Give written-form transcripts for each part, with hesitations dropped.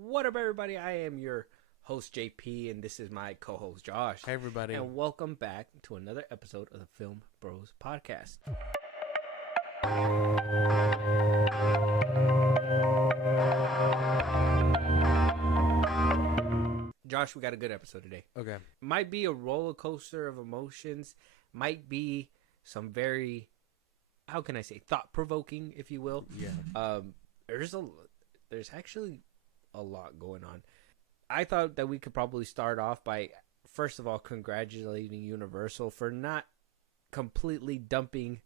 What up, everybody? I am your host, JP, and this is my co-host, Josh. Hi, everybody. And welcome back to another episode of the FilmBros podcast. Josh, we got a good episode today. Okay. Might be a roller coaster of emotions. Might be some very, how can I say, thought-provoking, if you will. Yeah. There's actually a lot going on. I thought that we could probably start off by, first of all, congratulating Universal for not completely dumping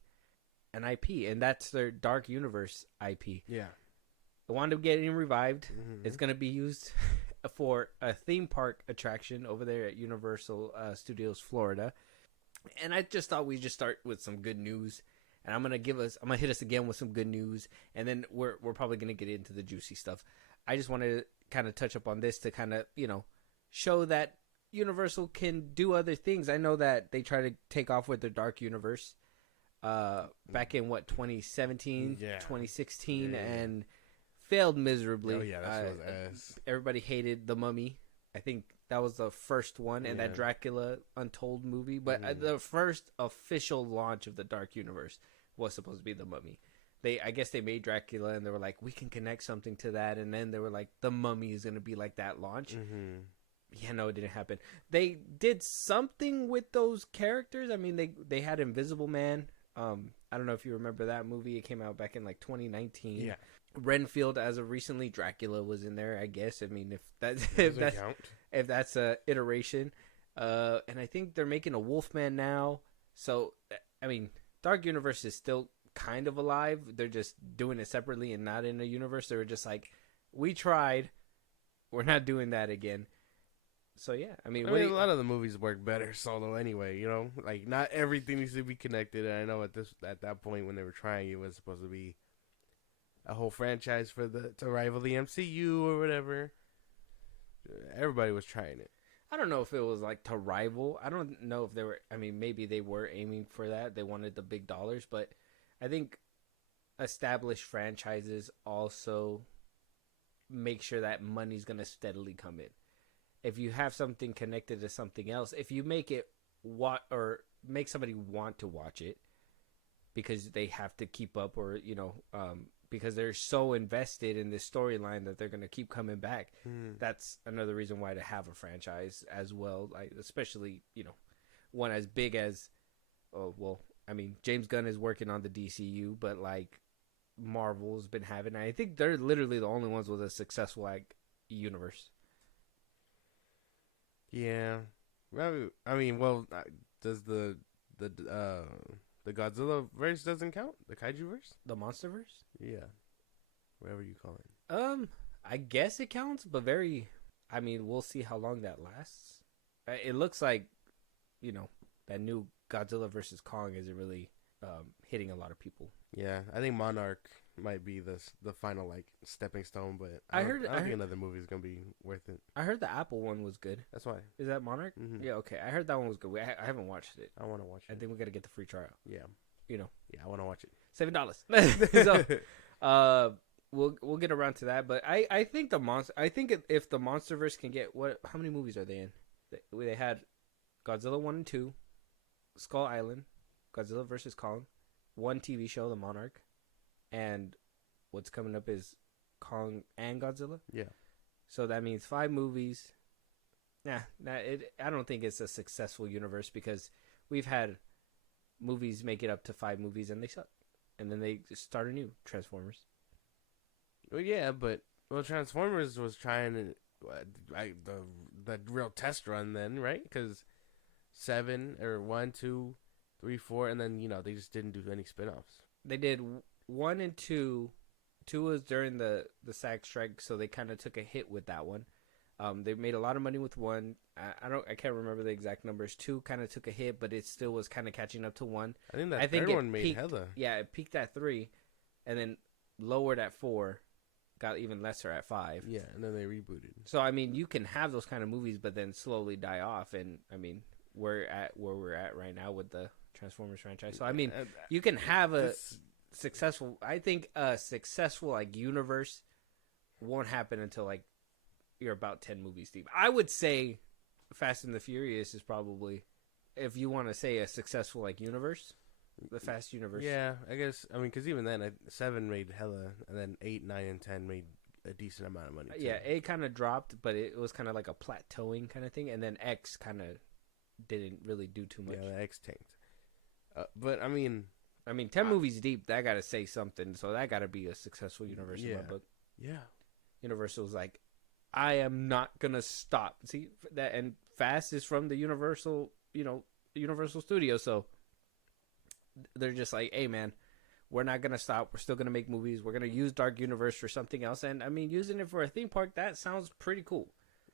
an IP, and that's their Dark Universe IP. Yeah. It wound up getting revived. Mm-hmm. It's going to be used for a theme park attraction over there at Universal Studios Florida. And I just thought we'd just start with some good news. And I'm gonna hit us again with some good news, and then we're probably gonna get into the juicy stuff. I just wanted to kind of touch up on this to kind of, show that Universal can do other things. I know that they try to take off with their Dark Universe back in 2017, 2016, and failed miserably. Oh yeah, that was ass. Everybody hated The Mummy. I think that was the first one, and that Dracula Untold movie. But the first official launch of the Dark Universe was supposed to be The Mummy. I guess they made Dracula, and they were like, we can connect something to that. And then they were like, The Mummy is going to be like that launch. Mm-hmm. Yeah, no, it didn't happen. They did something with those characters. I mean, they had Invisible Man. I don't know if you remember that movie. It came out back in like 2019. Yeah. Renfield, as of recently, Dracula was in there, I guess. I mean, if that's a iteration. And I think they're making a Wolfman now. So, I mean, Dark Universe is still kind of alive. They're just doing it separately and not in a universe. They were just like, we tried. We're not doing that again. So, yeah. I mean, a lot of the movies work better solo anyway, Like, not everything needs to be connected. And I know at that point when they were trying, it was supposed to be a whole franchise to rival the MCU or whatever. Everybody was trying it. I don't know if it was like to rival. I don't know if they were. I mean, maybe they were aiming for that. They wanted the big dollars, but I think established franchises also make sure that money's going to steadily come in. If you have something connected to something else, if you make it or make somebody want to watch it because they have to keep up, or because they're so invested in this storyline that they're going to keep coming back. That's another reason why to have a franchise as well. Like, especially, one as big as, James Gunn is working on the DCU, but like Marvel's been having, I think they're literally the only ones with a successful like universe. Yeah. Does the Godzilla verse doesn't count? The Kaiju verse? The Monsterverse? Yeah. Whatever you call it. I guess it counts, but we'll see how long that lasts. It looks like, that new Godzilla versus Kong isn't really hitting a lot of people. Yeah, I think Monarch might be the final like stepping stone, but I don't think another movie is gonna be worth it. I heard the Apple one was good. That's why. Is that Monarch? Mm-hmm. Yeah, okay. I heard that one was good. I haven't watched it. I want to watch it. I think we gotta get the free trial. Yeah. Yeah, I want to watch it. $7. So, we'll get around to that, but I think if the MonsterVerse can get how many movies are they in? They had Godzilla 1 and 2, Skull Island, Godzilla vs. Kong, one TV show, The Monarch, and what's coming up is Kong and Godzilla. Yeah. So that means 5 movies. I don't think it's a successful universe because we've had movies make it up to 5 movies and they suck. And then they start anew. Transformers. Well, yeah, but Transformers was trying to the real test run then, right? Because 7 or 1, 2, 3, 4, and then they just didn't do any spinoffs. They did 1 and 2. 2 was during the SAG strike, so they kind of took a hit with that one. They made a lot of money with 1. I can't remember the exact numbers. 2 kind of took a hit, but it still was kind of catching up to 1. I think that third one made hella. Yeah, it peaked at 3, and then lowered at 4, got even lesser at 5. Yeah, and then they rebooted. So you can have those kind of movies, but then slowly die off. And we're at where we're at right now with the Transformers franchise. So you can have a successful. I think a successful like universe won't happen until like you're about 10 movies deep. I would say Fast and the Furious is probably, if you want to say a successful like universe, the Fast universe. Yeah, I guess. I mean, because even then, 7 made hella, and then 8, 9, and 10 made a decent amount of money. Too. Yeah, 8 kind of dropped, but it was kind of like a plateauing kind of thing, and then X kind of didn't really do too much. Yeah, the X tanked. But I mean, 10 movies deep, that got to say something. So that got to be a successful universe in my book. Yeah. Universal's like, I am not gonna stop. See that, and Fast is from the Universal, Universal Studios. So they're just like, hey man, we're not gonna stop. We're still gonna make movies. We're gonna use Dark Universe for something else. And I mean, using it for a theme park, that sounds pretty cool.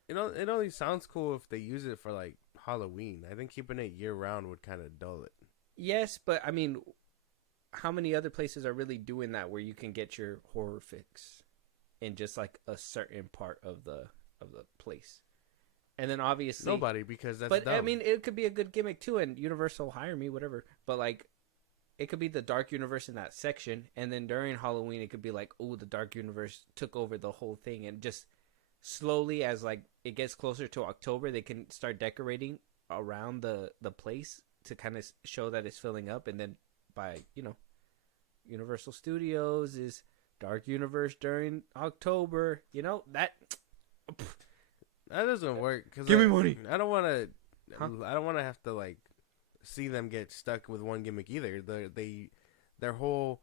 It only sounds cool if they use it for like Halloween. I think keeping it year round would kind of dull it. Yes, but I mean, how many other places are really doing that where you can get your horror fix in just like a certain part of the place? And then obviously nobody, because that's but dumb. I mean, it could be a good gimmick too, and Universal hire me, whatever. But like, it could be the Dark Universe in that section, and then during Halloween it could be like, oh, the Dark Universe took over the whole thing, and just slowly as like it gets closer to October, they can start decorating around the place to kind of show that it's filling up. And then by Universal Studios is Dark Universe during October, that doesn't work. Cause give me money. I don't want to. Huh? I don't want to have to like see them get stuck with one gimmick either. Their whole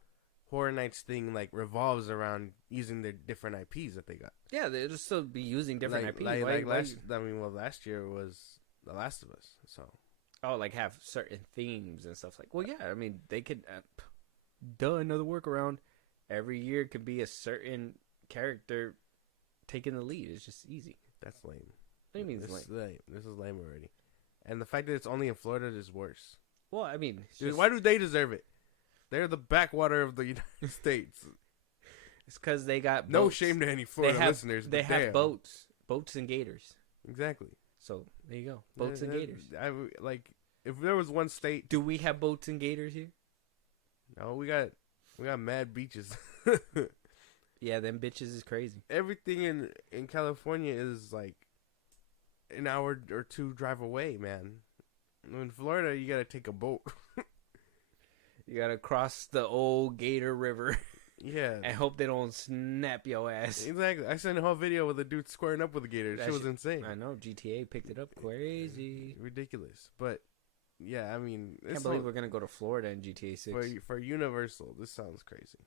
Horror Nights thing like revolves around using their different IPs that they got. Yeah, they'll still be using different IPs. Last year was The Last of Us. So like have certain themes and stuff like. Well, yeah, I mean they could. Another workaround. Every year could be a certain character taking the lead. It's just easy. That's lame. What do you mean it's lame? This is lame already. And the fact that it's only in Florida is worse. Well, I mean, dude, why do they deserve it? They're the backwater of the United States. It's because they got boats. No shame to any Florida listeners. They have boats and gators. Exactly. So there you go, boats and gators. If there was one state, do we have boats and gators here? No, we got mad beaches. Yeah, them bitches is crazy. Everything in California is like an hour or two drive away, man. In Florida, you gotta take a boat. You gotta cross the old Gator River. Yeah. And hope they don't snap your ass. Exactly. I sent a whole video with a dude squaring up with a gator. That shit was insane. I know. GTA picked it up crazy. Ridiculous. But, yeah, I mean... I can't believe we're going to go to Florida in GTA 6. For Universal, this sounds crazy.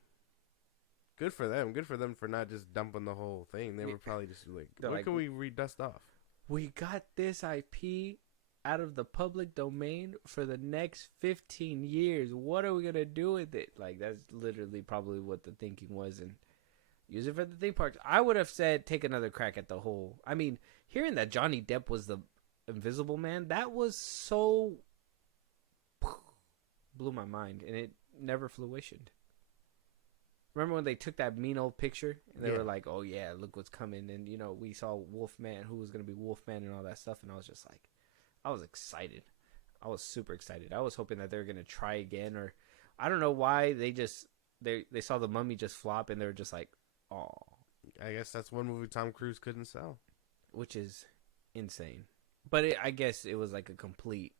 Good for them. Good for them for not just dumping the whole thing. They were probably just like, what can we redust off? We got this IP out of the public domain for the next 15 years. What are we going to do with it? Like, that's literally probably what the thinking was. And use it for the theme parks. I would have said take another crack at the whole. I mean, hearing that Johnny Depp was the Invisible Man, that was so... blew my mind. And it never fruitioned. Remember when they took that mean old picture? And they were like, oh, yeah, look what's coming. And, you know, we saw Wolfman, who was going to be Wolfman and all that stuff. And I was just like, I was excited. I was super excited. I was hoping that they were going to try again. Or I don't know why they saw The Mummy just flop. And they were just like, oh. I guess that's one movie Tom Cruise couldn't sell. Which is insane. But I guess it was like a complete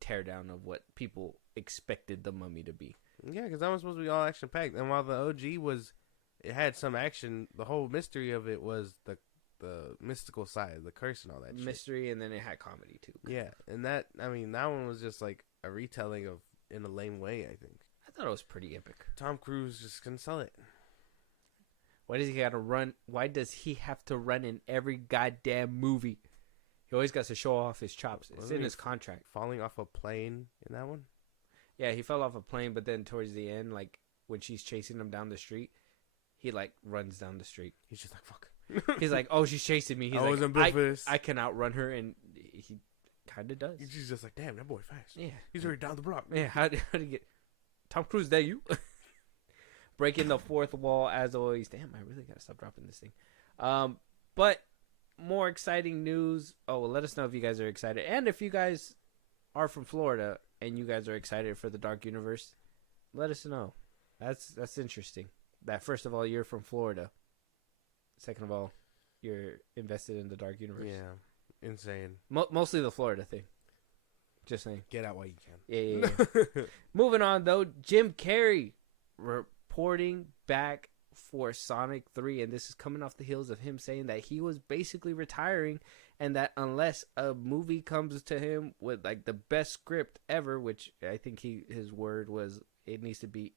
teardown of what people expected The Mummy to be. Yeah, because that was supposed to be all action packed, and while the OG it had some action. The whole mystery of it was the mystical side, the curse and all that mystery, and then it had comedy too. Yeah, and that one was just like a retelling of in a lame way. I think. I thought it was pretty epic. Tom Cruise just couldn't sell it. Why does he gotta run? Why does he have to run in every goddamn movie? He always got to show off his chops. It's in his contract. Falling off a plane in that one. Yeah, he fell off a plane, but then towards the end, like, when she's chasing him down the street, he, like, runs down the street. He's just like, fuck. He's like, oh, she's chasing me. He's I wasn't built for this. I can outrun her, and he kind of does. He's just like, damn, that boy fast. Yeah. He's already down the block. Yeah, how did he get... Tom Cruise, that you? Breaking the fourth wall, as always. Damn, I really got to stop dropping this thing. But more exciting news. Oh, well, let us know if you guys are excited. And if you guys are from Florida... and you guys are excited for the Dark Universe, let us know. That's interesting. That first of all, you're from Florida. Second of all, you're invested in the Dark Universe. Yeah, insane. Mostly the Florida thing. Just saying. Get out while you can. Yeah. Moving on though, Jim Carrey reporting back for Sonic 3, and this is coming off the heels of him saying that he was basically retiring, and that unless a movie comes to him with like the best script ever, which I think his word was, it needs to be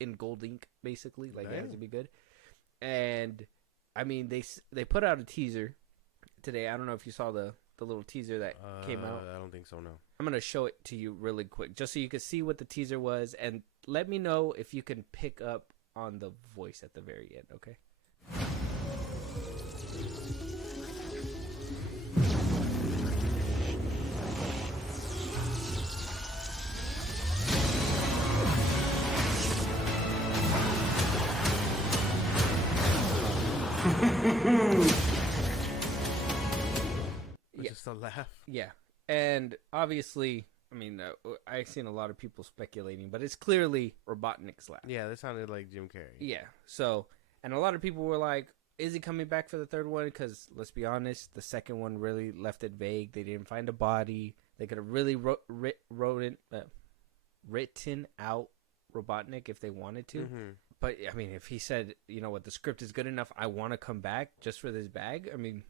in gold ink, basically, like it has to be good. And I mean, they put out a teaser today. I don't know if you saw the little teaser that came out. I don't think so. No. I'm gonna show it to you really quick, just so you can see what the teaser was, and let me know if you can pick up on the voice at the very end. Okay. Just a laugh. Yeah. And obviously, I mean, I've seen a lot of people speculating, but it's clearly Robotnik's laugh. Yeah, that sounded like Jim Carrey. Yeah. So, and a lot of people were like, is he coming back for the third one? Because let's be honest, the second one really left it vague. They didn't find a body. They could have really written out Robotnik if they wanted to. Mm-hmm. But, I mean, if he said, you know what, the script is good enough, I want to come back just for this bag, I mean,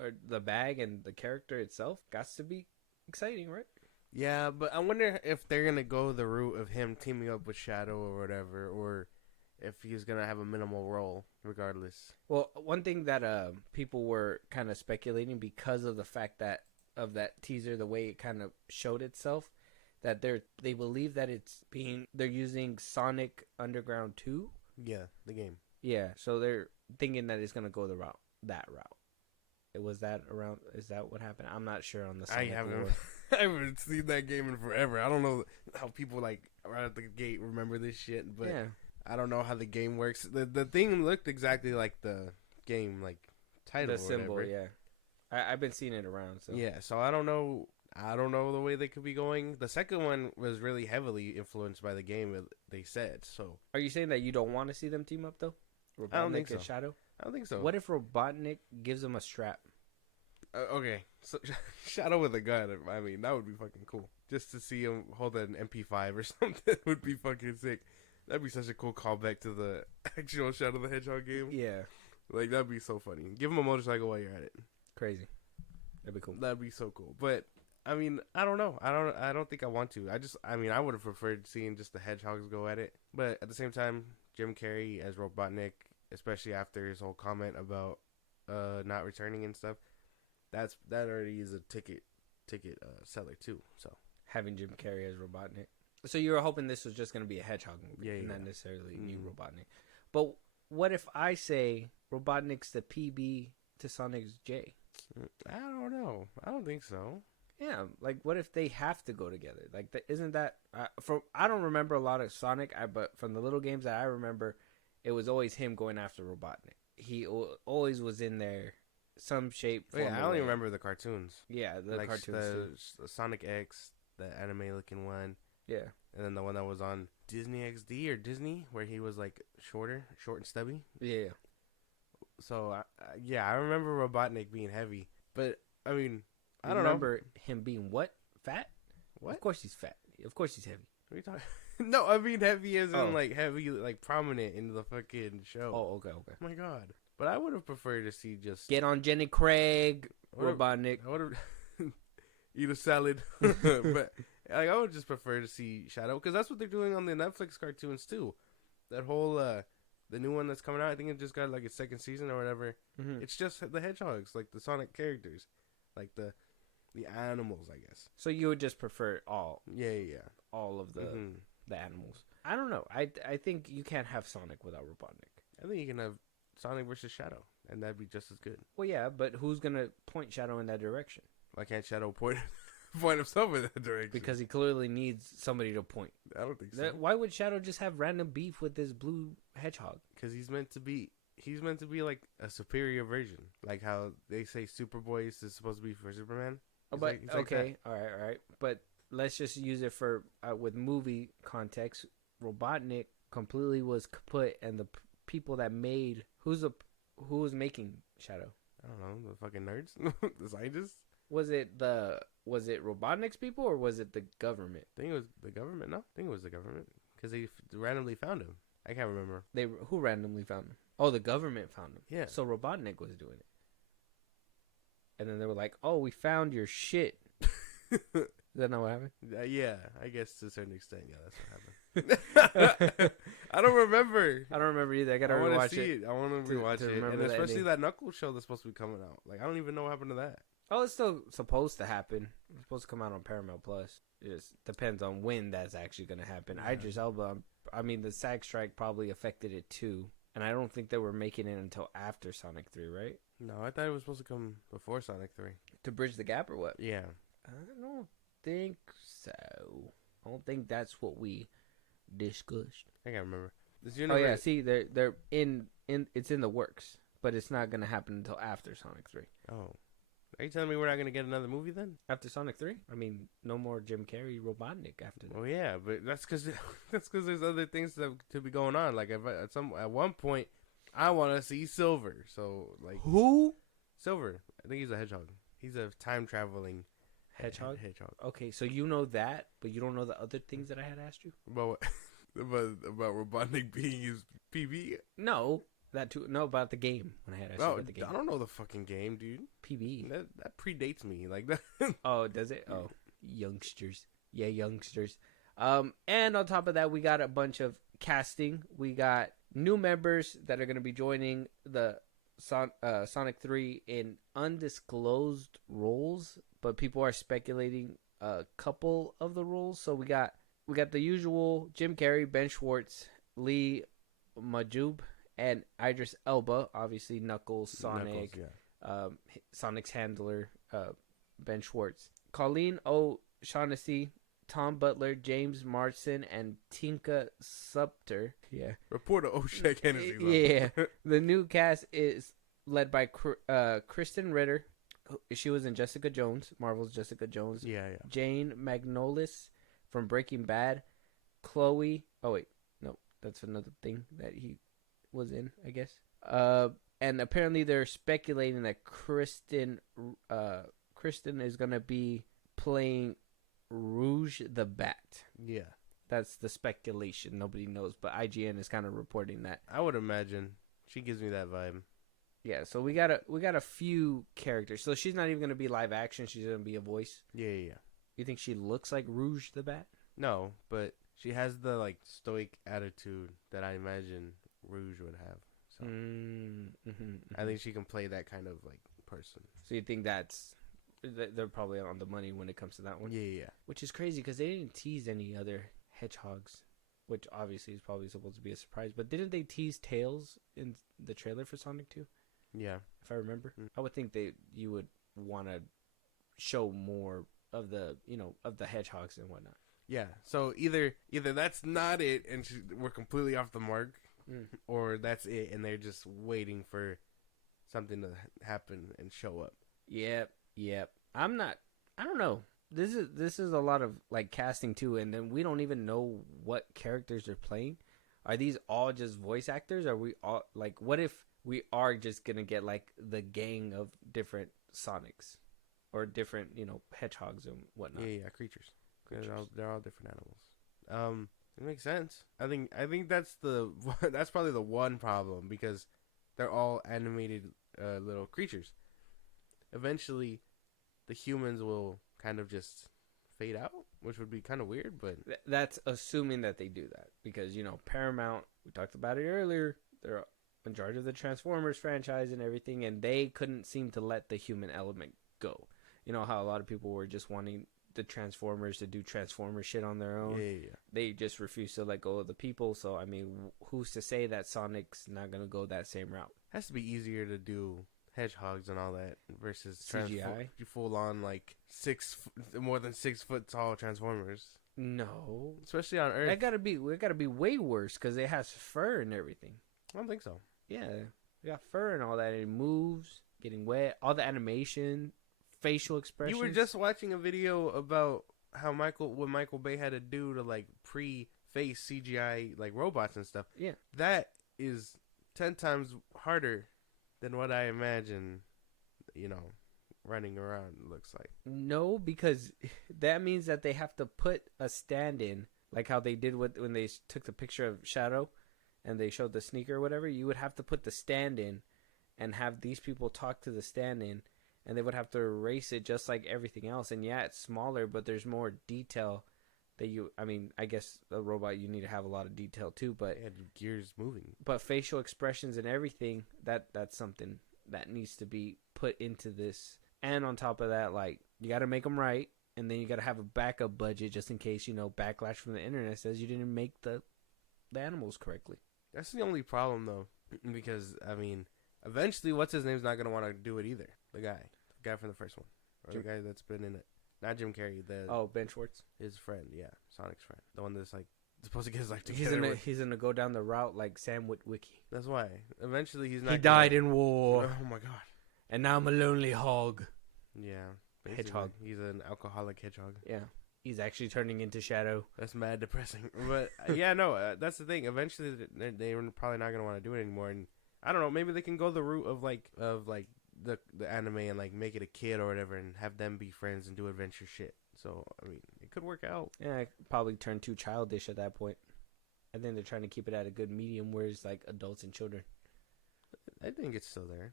or the bag and the character itself, got to be exciting, right? Yeah, but I wonder if they're going to go the route of him teaming up with Shadow or whatever, or if he's going to have a minimal role regardless. Well, one thing that people were kind of speculating because of the fact that of that teaser, the way it kind of showed itself, that they believe that they're using Sonic Underground 2. Yeah, the game. Yeah, so they're thinking that it's going to go that route. Was that around? Is that what happened? I'm not sure on the Sonic lore. I haven't seen that game in forever. I don't know how people like right at the gate remember this shit, but yeah. I don't know how the game works. The thing looked exactly like the game, like title, the symbol. Whatever. Yeah, I've been seeing it around. So yeah, so I don't know the way they could be going. The second one was really heavily influenced by the game. They said so. Are you saying that you don't want to see them team up though? Robotnik I don't think so. And Shadow. I don't think so. What if Robotnik gives him a strap? Okay, so Shadow with a gun. I mean, that would be fucking cool. Just to see him hold an MP5 or something would be fucking sick. That'd be such a cool callback to the actual Shadow the Hedgehog game. Yeah, like that'd be so funny. Give him a motorcycle while you're at it. Crazy. That'd be cool. That'd be so cool. But I mean, I don't know. I don't think I want to. I mean, I would have preferred seeing just the hedgehogs go at it. But at the same time, Jim Carrey as Robotnik, especially after his whole comment about not returning and stuff. That already is a ticket seller too. So having Jim Carrey as Robotnik. So you were hoping this was just going to be a hedgehog movie, yeah. Not necessarily new Robotnik. But what if I say Robotnik's the PB to Sonic's J? I don't know. I don't think so. Yeah, like what if they have to go together? Like, isn't that I don't remember a lot of Sonic, but from the little games that I remember, it was always him going after Robotnik. He always was in there. Some shape. Yeah, I only remember the cartoons. Yeah, the like cartoons. The Sonic X, the anime looking one. Yeah, and then the one that was on Disney XD or Disney, where he was like short and stubby. Yeah. So I remember Robotnik being heavy, but I mean, I don't remember him being what? Fat? What? Of course he's fat. Of course he's heavy. What are you talking? No, I mean heavy as in like heavy, like prominent in the fucking show. Oh, okay. Oh my god. But I would have preferred to see just get on Jenny Craig, Robotnik. I would have eat a salad, but like I would just prefer to see Shadow because that's what they're doing on the Netflix cartoons too. That whole the new one that's coming out, I think it just got like its second season or whatever. Mm-hmm. It's just the hedgehogs, like the Sonic characters, like the animals, I guess. So you would just prefer all all of the animals. I don't know. I think you can't have Sonic without Robotnik. I think you can have Sonic versus Shadow, and that'd be just as good. Well, yeah, but who's gonna point Shadow in that direction? Why can't Shadow point himself in that direction? Because he clearly needs somebody to point. I don't think so. Why would Shadow just have random beef with this blue hedgehog? Because he's meant to be like a superior version, like how they say Superboy is supposed to be for Superman. But okay, all right. But let's just use it for with movie context. Robotnik completely was kaput, and the people that made who was making Shadow? I don't know, the fucking nerds, the scientists. Was it Robotnik's people or was it the government? I think it was the government. No, I think it was the government because they randomly found him. I can't remember. Who randomly found him? Oh, the government found him. Yeah. So Robotnik was doing it. And then they were like, "Oh, we found your shit." Is that not what happened? Yeah, I guess to a certain extent, yeah, that's what happened. I don't remember. I don't remember either. I gotta rewatch it. I want to rewatch it, and that especially ending. that Knuckles show that's supposed to be coming out. Like, I don't even know what happened to that. Oh, it's still supposed to happen. It's supposed to come out on Paramount Plus. It just depends on when that's actually gonna happen. Yeah. Idris Elba. I mean, the SAG strike probably affected it too, and I don't think they were making it until after Sonic 3, right? No, I thought it was supposed to come before Sonic 3. To bridge the gap or what? Yeah. I don't think so. I don't think that's what we discussed. I can't remember. Oh yeah, see, they're in it's in the works, but it's not gonna happen until after Sonic 3. Oh, are you telling me we're not gonna get another movie then? After Sonic 3? I mean, no more Jim Carrey Robotnik after that. Oh yeah, but that's because there's other things to be going on. Like at one point, I want to see Silver. So like Who? Silver. I think he's a hedgehog. He's a time traveling Hedgehog? Hedgehog. Okay, so you know that, but you don't know the other things that I had asked you? About Robotnik being his PB? No, that too. No, about the game. When I had asked you No, about the game. I don't know the fucking game, dude. PB. That predates me. Like that. Oh, does it? Oh, youngsters. Yeah, youngsters. And on top of that, we got a bunch of casting. We got new members that are going to be joining the Sonic 3 in undisclosed roles, but people are speculating a couple of the roles. So we got the usual Jim Carrey, Ben Schwartz, Lee Majdoub, and Idris Elba. Obviously, Knuckles, Sonic, Sonic's handler, Ben Schwartz, Colleen O'Shaughnessy, Tom Butler, James Marsden, and Tinka Subter. Yeah. Reporter O'Shea Hennessy. Yeah. The new cast is led by Kristen Ritter. She was in Jessica Jones, Marvel's Jessica Jones. Yeah. Jane Magnolis from Breaking Bad. Chloe. Oh, wait. No, that's another thing that he was in, I guess. And apparently they're speculating that Kristen is going to be playing Rouge the Bat. Yeah. That's the speculation. Nobody knows, but IGN is kind of reporting that. I would imagine. She gives me that vibe. Yeah, so we got a few characters. So she's not even going to be live action. She's going to be a voice. Yeah. You think she looks like Rouge the Bat? No, but she has the like stoic attitude that I imagine Rouge would have. So I think she can play that kind of like person. So you think they're probably on the money when it comes to that one? Yeah. Which is crazy because they didn't tease any other hedgehogs, which obviously is probably supposed to be a surprise. But didn't they tease Tails in the trailer for Sonic 2? Yeah. If I remember. I would think you would want to show more of the hedgehogs and whatnot. Yeah. So either that's not it and we're completely off the mark, or that's it and they're just waiting for something to happen and show up. Yep. I don't know. This is a lot of like casting too, and then we don't even know what characters they're playing. Are these all just voice actors? Are we all like, what if we are just gonna get like the gang of different Sonics or different, hedgehogs and whatnot? Yeah, creatures. They're all different animals. It makes sense. I think that's that's probably the one problem because they're all animated little creatures. Eventually, the humans will kind of just fade out, which would be kind of weird, but that's assuming that they do that because Paramount, we talked about it earlier, they're in charge of the Transformers franchise and everything, and they couldn't seem to let the human element go. You know how a lot of people were just wanting the Transformers to do Transformer shit on their own. Yeah. They just refuse to let go of the people. So I mean, who's to say that Sonic's not gonna go that same route? Has to be easier to do hedgehogs and all that versus CGI. Full on like more than 6 foot tall Transformers. No, especially on Earth. It gotta be way worse because it has fur and everything. I don't think so. Yeah, we got fur and all that. It moves, getting wet, all the animation, facial expressions. You were just watching a video about how what Michael Bay had to do to like pre-face CGI like robots and stuff. Yeah, that is 10 times harder than what I imagine running around. Looks like No, because that means that they have to put a stand-in, like how they did when they took the picture of Shadow, and they showed the sneaker or whatever. You would have to put the stand-in, and have these people talk to the stand-in, and they would have to erase it just like everything else. And yeah, it's smaller, but there's more detail that I guess a robot, you need to have a lot of detail too, but gears moving. But facial expressions and everything, that's something that needs to be put into this. And on top of that, like, you got to make them right, and then you got to have a backup budget just in case, backlash from the internet says you didn't make the animals correctly. That's the only problem, though, because, eventually, what's his name's not going to want to do it either. The guy from the first one. Or the guy that's been in it. Not Jim Carrey. Ben Schwartz? His friend, yeah. Sonic's friend. The one that's, supposed to get his life together. He's going to go down the route like Sam Witwicky. That's why. Eventually, he's not He died in war. Oh, my God. And now I'm a lonely hog. Yeah. Basically. Hedgehog. He's an alcoholic hedgehog. Yeah. He's actually turning into Shadow. That's mad depressing. But, yeah, no, that's the thing. Eventually, they're probably not going to want to do it anymore. And I don't know. Maybe they can go the route of, the anime and make it a kid or whatever and have them be friends and do adventure shit. So it could work out. Yeah, it could probably turn too childish at that point. I think they're trying to keep it at a good medium where it's like adults and children. I think it's still there.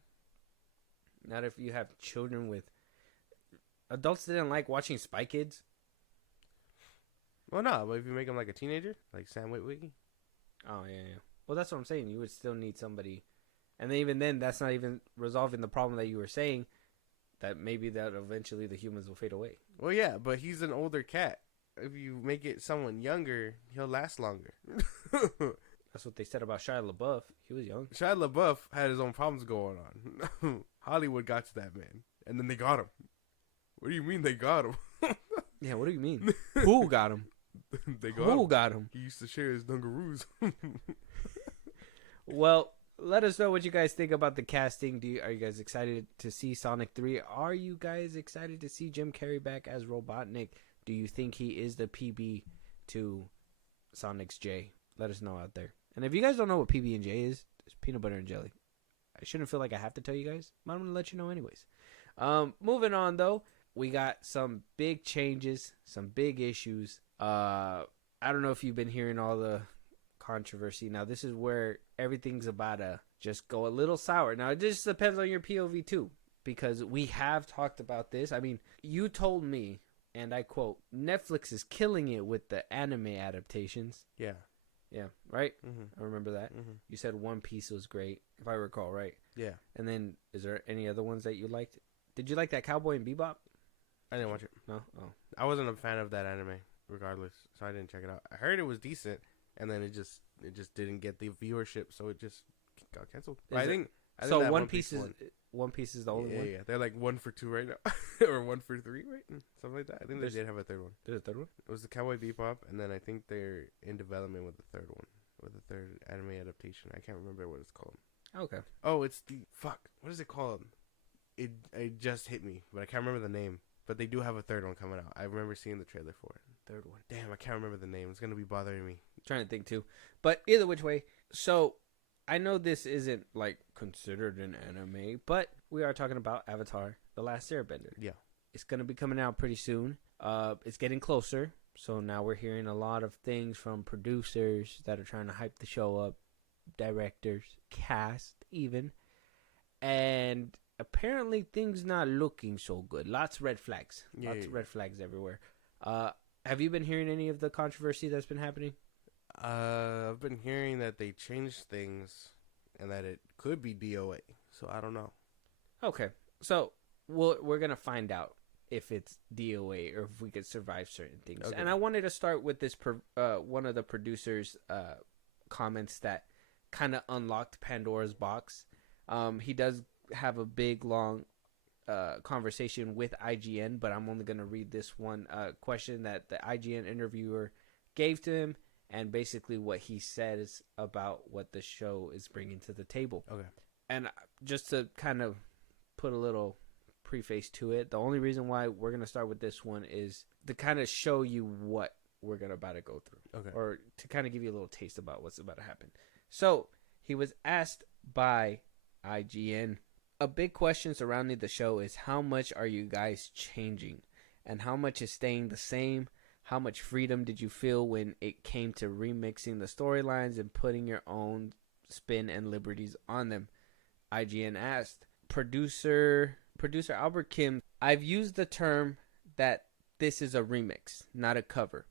Not if you have children with adults didn't like watching Spy Kids. Well, no, but if you make him like a teenager, like Sam Witwicky. Oh yeah. Well, that's what I'm saying. You would still need somebody. And then even then, that's not even resolving the problem that you were saying, that maybe that eventually the humans will fade away. Well, yeah, but he's an older cat. If you make it someone younger, he'll last longer. That's what they said about Shia LaBeouf. He was young. Shia LaBeouf had his own problems going on. Hollywood got to that man, and then they got him. What do you mean they got him? Yeah, what do you mean? Who got him? They got Who him. got him? He used to share his dungaroos. Well, let us know what you guys think about the casting. Are you guys excited to see Sonic 3? Are you guys excited to see Jim Carrey back as Robotnik? Do you think he is the PB to Sonic's J? Let us know out there. And if you guys don't know what PB and J is, it's peanut butter and jelly. I shouldn't feel like I have to tell you guys, but I'm going to let you know anyways. Moving on, though, we got some big changes, some big issues. I don't know if you've been hearing all the controversy. Now, this is where everything's about to just go a little sour. Now, it just depends on your POV, too, because we have talked about this. I mean, you told me, and I quote, Netflix is killing it with the anime adaptations. Yeah. Yeah, right? Mm-hmm. I remember that. Mm-hmm. You said One Piece was great, if I recall, right? Yeah. And then, is there any other ones that you liked? Did you like that Cowboy and Bebop? I didn't watch it. No? Oh. I wasn't a fan of that anime, regardless, so I didn't check it out. I heard it was decent, and then it just didn't get the viewership, so it just got canceled. I think so. that One Piece is the only one? Yeah, they're like 1 for 2 right now. Or 1 for 3, right? Something like that. I think they did have a third one. There's a third one? It was the Cowboy Bebop, and then I think they're in development with the third one. With the third anime adaptation. I can't remember what it's called. Okay. Oh, it's the... Fuck. What is it called? It just hit me, but I can't remember the name. But they do have a third one coming out. I remember seeing the trailer for it. Third one. Damn, I can't remember the name. It's going to be bothering me. I'm trying to think, too. But either which way. So, I know this isn't, considered an anime, but we are talking about Avatar, The Last Airbender. Yeah. It's going to be coming out pretty soon. It's getting closer. So now we're hearing a lot of things from producers that are trying to hype the show up, directors, cast even. And apparently things not looking so good. Lots of red flags. Lots of red flags everywhere. Have you been hearing any of the controversy that's been happening? I've been hearing that they changed things and that it could be D.O.A. So I don't know. Okay. So we're going to find out if it's D.O.A. or if we could survive certain things. Okay. And I wanted to start with this one of the producers' comments that kind of unlocked Pandora's box. He does have a big, long conversation with IGN, but I'm only going to read this one question that the IGN interviewer gave to him, and basically what he says about what the show is bringing to the table. Okay. And just to kind of put a little preface to it, the only reason why we're going to start with this one is to kind of show you what we're about to go through. Okay. Or to kind of give you a little taste about what's about to happen. So, he was asked by IGN A big question surrounding the show is how much are you guys changing and how much is staying the same? How much freedom did you feel when it came to remixing the storylines and putting your own spin and liberties on them? IGN asked. Producer Albert Kim, I've used the term that this is a remix, not a cover,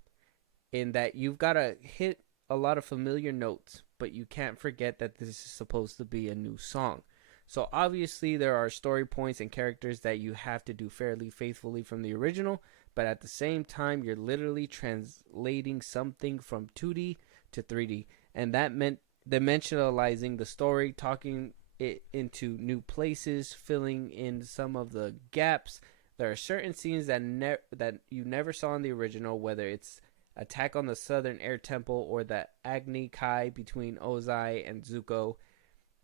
in that you've got to hit a lot of familiar notes, but you can't forget that this is supposed to be a new song. So obviously there are story points and characters that you have to do fairly faithfully from the original, but at the same time you're literally translating something from 2D to 3D, and that meant dimensionalizing the story, talking it into new places, filling in some of the gaps. There are certain scenes that you never saw in the original, whether it's attack on the Southern Air Temple or the Agni Kai between Ozai and Zuko.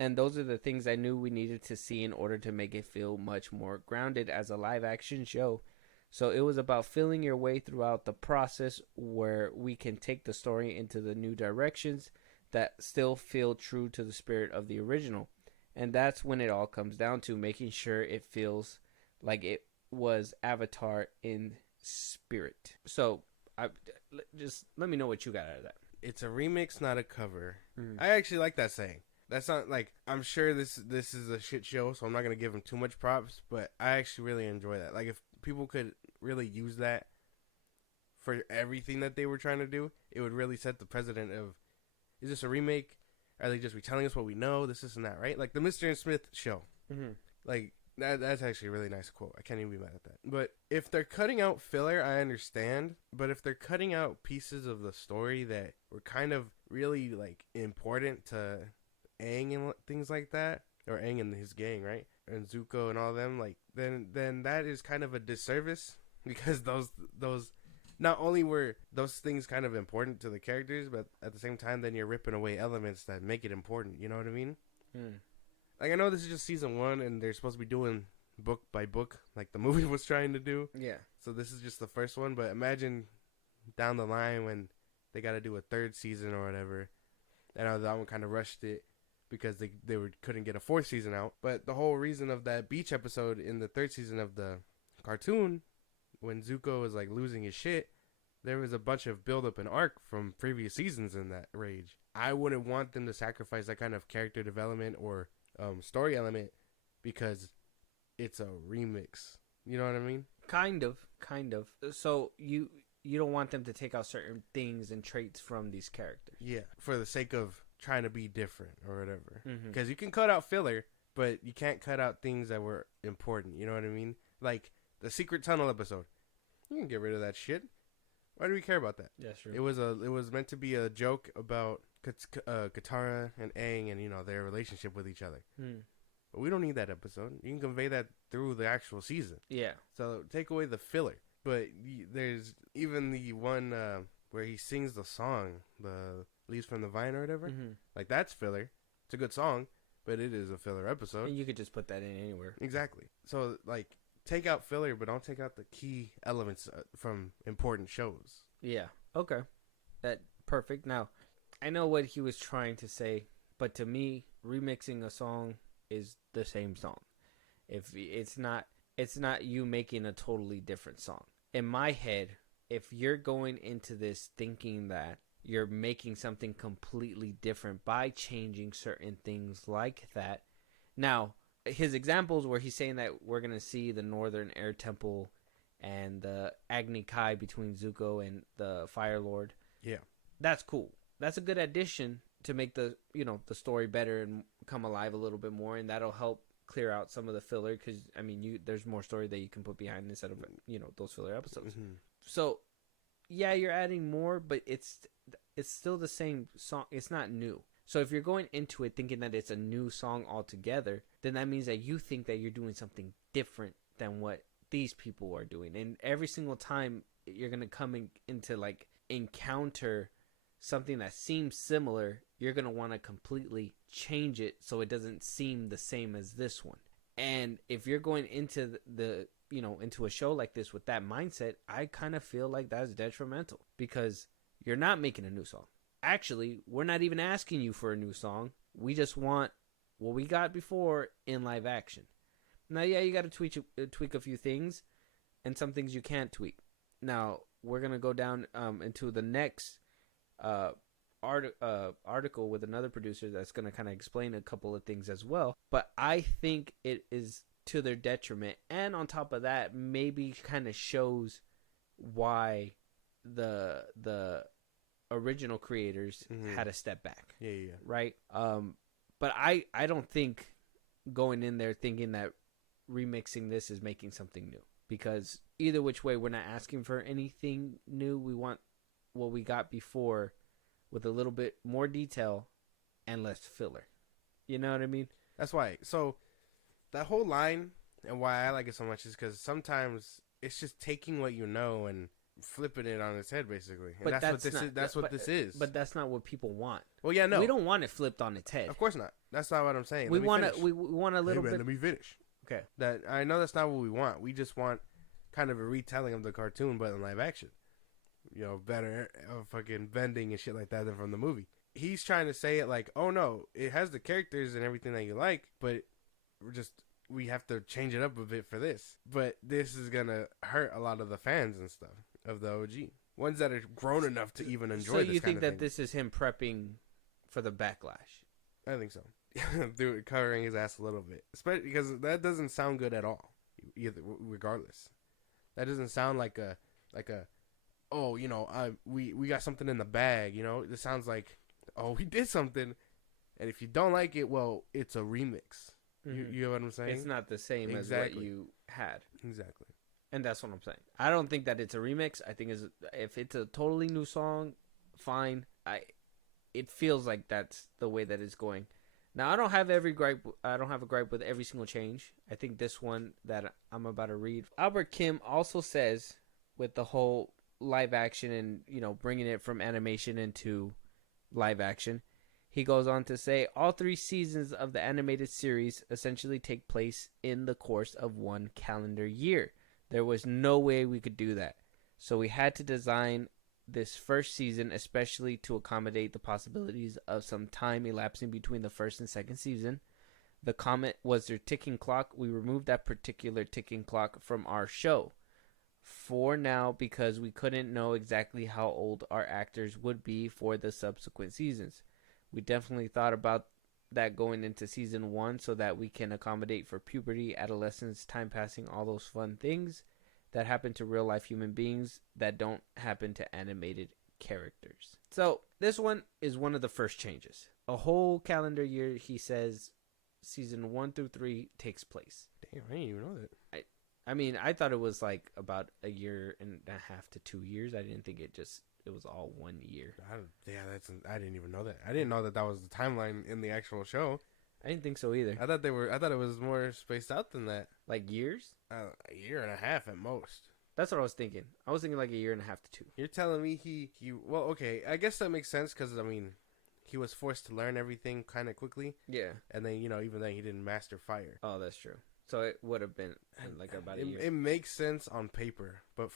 And those are the things I knew we needed to see in order to make it feel much more grounded as a live action show. So it was about feeling your way throughout the process where we can take the story into the new directions that still feel true to the spirit of the original. And that's when it all comes down to making sure it feels like it was Avatar in spirit. So just let me know what you got out of that. It's a remix, not a cover. I actually like that saying. That's not like, I'm sure this is a shit show, so I'm not gonna give them too much props, but I actually really enjoy that. Like, if people could really use that for everything that they were trying to do, it would really set the precedent of, is this a remake? Are they just retelling us what we know? This and that, right? Like the Mr. and Smith show. Like, that's actually a really nice quote. I can't even be mad at that. But if they're cutting out filler, I understand. But if they're cutting out pieces of the story that were kind of really, like, important to Aang and things like that, or Aang and his gang, right? And Zuko and all them, like, then that is kind of a disservice, because those not only were those things kind of important to the characters, but at the same time, then you're ripping away elements that make it important. You know what I mean? Like, I know this is just season 1, and they're supposed to be doing book by book, like the movie was trying to do. Yeah. So this is just the first one, but imagine down the line when they got to do a 3rd season or whatever. I know that one kind of rushed it because they couldn't get a 4th season out. But the whole reason of that beach episode in the 3rd season of the cartoon, when Zuko was like losing his shit, there was a bunch of build up and arc from previous seasons in that rage. I wouldn't want them to sacrifice that kind of character development or story element because it's a remix. You know what I mean? Kind of. So you don't want them to take out certain things and traits from these characters. Yeah, for the sake of trying to be different or whatever. Because you can cut out filler, but you can't cut out things that were important. You know what I mean? Like the Secret Tunnel episode. You can get rid of that shit. Why do we care about that? Yeah, sure. It was meant to be a joke about Katara and Aang and, you know, their relationship with each other. But we don't need that episode. You can convey that through the actual season. Yeah. So take away the filler. But there's even the one where he sings the song, the Leaves from the Vine or whatever. Like, that's filler. It's a good song, but it is a filler episode. And you could just put that in anywhere. Exactly. So, like, take out filler, but don't take out the key elements from important shows. Yeah. Okay. That perfect. Now, I know what he was trying to say, but to me, remixing a song is the same song. If it's not you making a totally different song. In my head, if you're going into this thinking that you're making something completely different by changing certain things like that. Now, his examples where he's saying that we're going to see the Northern Air Temple and the Agni Kai between Zuko and the Fire Lord. Yeah. That's cool. That's a good addition to make the story better and come alive a little bit more, and that'll help clear out some of the filler because, I mean, there's more story that you can put behind instead of, those filler episodes. So, yeah, you're adding more, but it's still the same song. It's not new. So if you're going into it thinking that it's a new song altogether, then that means that you think that you're doing something different than what these people are doing. And every single time you're going to come into, like, encounter something that seems similar, you're going to want to completely change it so it doesn't seem the same as this one. And if you're going into into a show like this with that mindset, I kind of feel like that's detrimental because you're not making a new song. Actually, we're not even asking you for a new song. We just want what we got before in live action. Now, yeah, you got to tweak a few things, and some things you can't tweak. Now, we're gonna go down into the next article with another producer that's gonna kind of explain a couple of things as well. But I think it is to their detriment, and on top of that, maybe kind of shows why the original creators had to step back. Yeah. Right. But I don't think going in there thinking that remixing this is making something new, because either which way, we're not asking for anything new. We want what we got before with a little bit more detail and less filler. You know what I mean? That's why. So that whole line, and why I like it so much, is because sometimes it's just taking what you know and flipping it on its head, basically. And But that's what this is. But that's not what people want. Well, yeah, no, we don't want it flipped on its head. Of course not. That's not what I'm saying. We want a little bit. Let me finish. Okay. That I know that's not what we want. We just want kind of a retelling of the cartoon, but in live action. You know, better fucking bending and shit like that than from the movie. He's trying to say it like, oh no, it has the characters and everything that you like, but we have to change it up a bit for this. But this is gonna hurt a lot of the fans and stuff of the OG. Ones that are grown enough to even enjoy this. So you think that thing. this is him prepping for the backlash? I think so. Dude, covering his ass a little bit. Especially because that doesn't sound good at all. Either, regardless. That doesn't sound like a oh, you know, we got something in the bag, you know? It sounds like, oh, we did something, and if you don't like it, well, it's a remix. Mm-hmm. You know what I'm saying? It's not the same as what you had. Exactly. And that's what I'm saying. I don't think that it's a remix. I think if it's a totally new song, fine. It feels like that's the way that it's going. Now, I don't have a gripe with every single change. I think this one that I'm about to read. Albert Kim also says, with the whole live action and, you know, bringing it from animation into live action, he goes on to say, all 3 seasons of the animated series essentially take place in the course of 1 calendar year. There was no way we could do that. So we had to design this first season especially to accommodate the possibilities of some time elapsing between the first and second season. The comet was their ticking clock. We removed that particular ticking clock from our show for now because we couldn't know exactly how old our actors would be for the subsequent seasons. We definitely thought about that going into season 1 so that we can accommodate for puberty, adolescence, time passing, all those fun things that happen to real life human beings that don't happen to animated characters. So this one is one of the first changes. A whole calendar year, he says, season 1 through 3 takes place. Damn, I didn't even know that. I mean, I thought it was like about a year and a half to 2 years. I didn't think it was all 1 year. I didn't even know that. I didn't know that was the timeline in the actual show. I didn't think so either. I thought it was more spaced out than that. Like years? A year and a half at most. That's what I was thinking. I was thinking like a year and a half to 2. You're telling me well, okay, I guess that makes sense because, I mean, he was forced to learn everything kind of quickly. Yeah. And then, you know, even then he didn't master fire. Oh, that's true. So it would have been like about a year. It makes sense on paper, but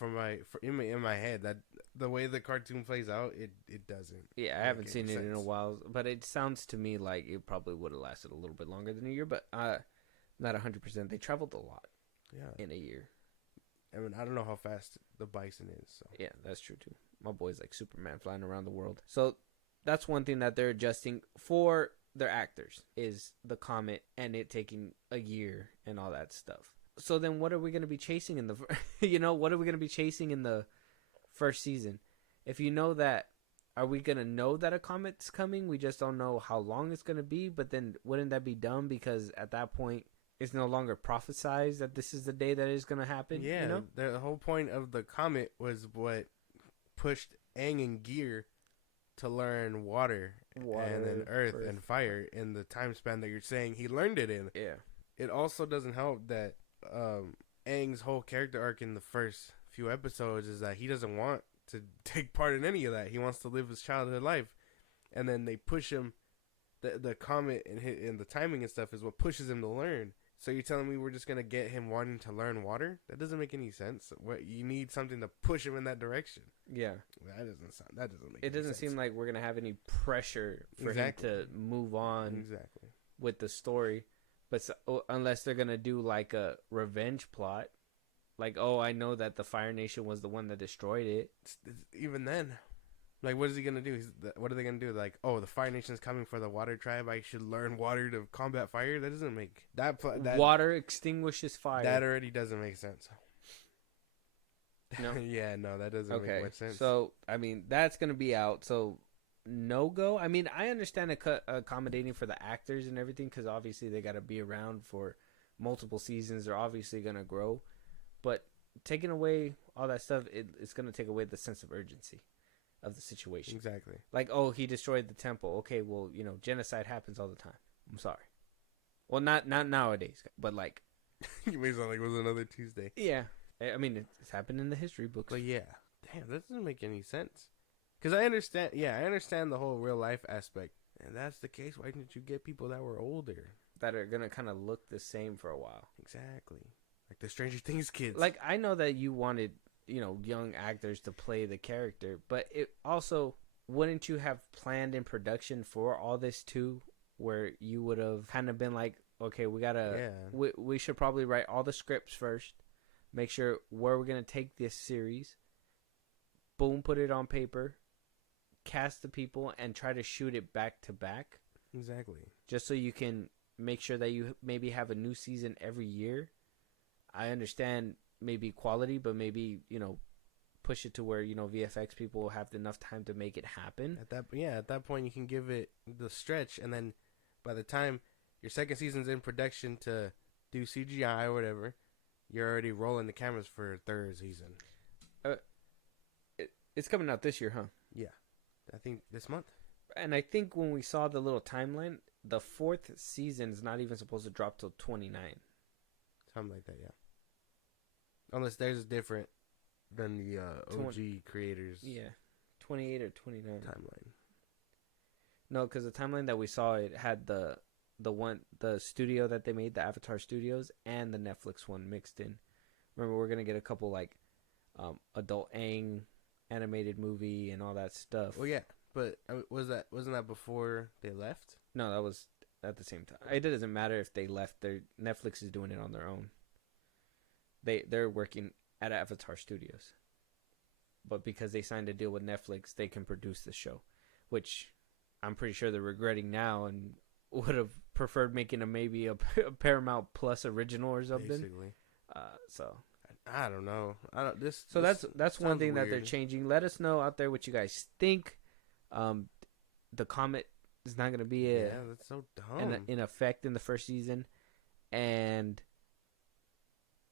in my head, that the way the cartoon plays out, it doesn't. Yeah, I haven't seen it in a while, but it sounds to me like it probably would have lasted a little bit longer than a year, but not 100%. They traveled a lot in a year. I mean, I don't know how fast the bison is. So. Yeah, that's true too. My boy's like Superman flying around the world. So that's one thing that they're adjusting for their actors is the comet and it taking a year and all that stuff. So then what are we going to be chasing in the what are we going to be chasing in the first season? If you know that, are we going to know that a comet's coming? We just don't know how long it's going to be, but then wouldn't that be dumb because at that point it's no longer prophesized that this is the day that it's going to happen? Yeah, you know? The whole point of the comet was what pushed Aang and Gear to learn water and then earth and fire in the time span that you're saying he learned it in. Yeah. It also doesn't help that Aang's whole character arc in the first few episodes is that he doesn't want to take part in any of that. He wants to live his childhood life. And then they push him. The comet and the timing and stuff is what pushes him to learn. So you're telling me we're just going to get him wanting to learn water? That doesn't make any sense. You need something to push him in that direction. Yeah. That doesn't make any sense. It doesn't seem like we're going to have any pressure for him to move on with the story. But unless they're gonna do like a revenge plot, like, oh, I know that the Fire Nation was the one that destroyed it. Even then, like, what is he gonna do? What are they gonna do? Like, oh, the Fire Nation's coming for the Water Tribe. I should learn water to combat fire. That doesn't make that water extinguishes fire. That already doesn't make sense. No. Yeah, no, that doesn't make much sense. So I mean, that's gonna be out. So no go. I mean, I understand accommodating for the actors and everything because obviously they got to be around for multiple seasons. They're obviously gonna grow, but taking away all that stuff, it's gonna take away the sense of urgency of the situation. Exactly. Like, oh, he destroyed the temple. Okay, well, genocide happens all the time. I'm sorry. Well, not nowadays, but like, you made it sound like it was another Tuesday. Yeah, I mean, it's happened in the history books. But yeah, damn, that doesn't make any sense. Because I understand the whole real life aspect. And that's the case. Why didn't you get people that were older? That are going to kind of look the same for a while. Exactly. Like the Stranger Things kids. Like, I know that you wanted, young actors to play the character. But it also, wouldn't you have planned in production for all this too? Where you would have kind of been like, okay, we should probably write all the scripts first. Make sure where we're going to take this series. Boom, put it on paper. Cast the people and try to shoot it back to back. Exactly. Just so you can make sure that you maybe have a new season every year. I understand maybe quality, but maybe, push it to where, VFX people have enough time to make it happen. At that point you can give it the stretch, and then by the time your second season's in production to do CGI or whatever, you're already rolling the cameras for a third season. It's coming out this year, huh? Yeah. I think this month. And I think when we saw the little timeline, the fourth season is not even supposed to drop till 29. Something like that, yeah. Unless theirs different than the OG creators. Yeah. 28 or 29. Timeline. No, because the timeline that we saw, it had the studio that they made, the Avatar Studios, and the Netflix one mixed in. Remember, we're going to get a couple, like, adult Aang animated movie and all that stuff. Well, yeah, but wasn't that before they left? No, that was at the same time. It doesn't matter if they left. Netflix is doing it on their own. They're working at Avatar Studios, but because they signed a deal with Netflix, they can produce the show, which I'm pretty sure they're regretting now and would have preferred making maybe a Paramount Plus original or something. Basically. So I don't know. That's one thing weird that they're changing. Let us know out there what you guys think. The comet is not going to be that's so dumb. in effect in the first season, and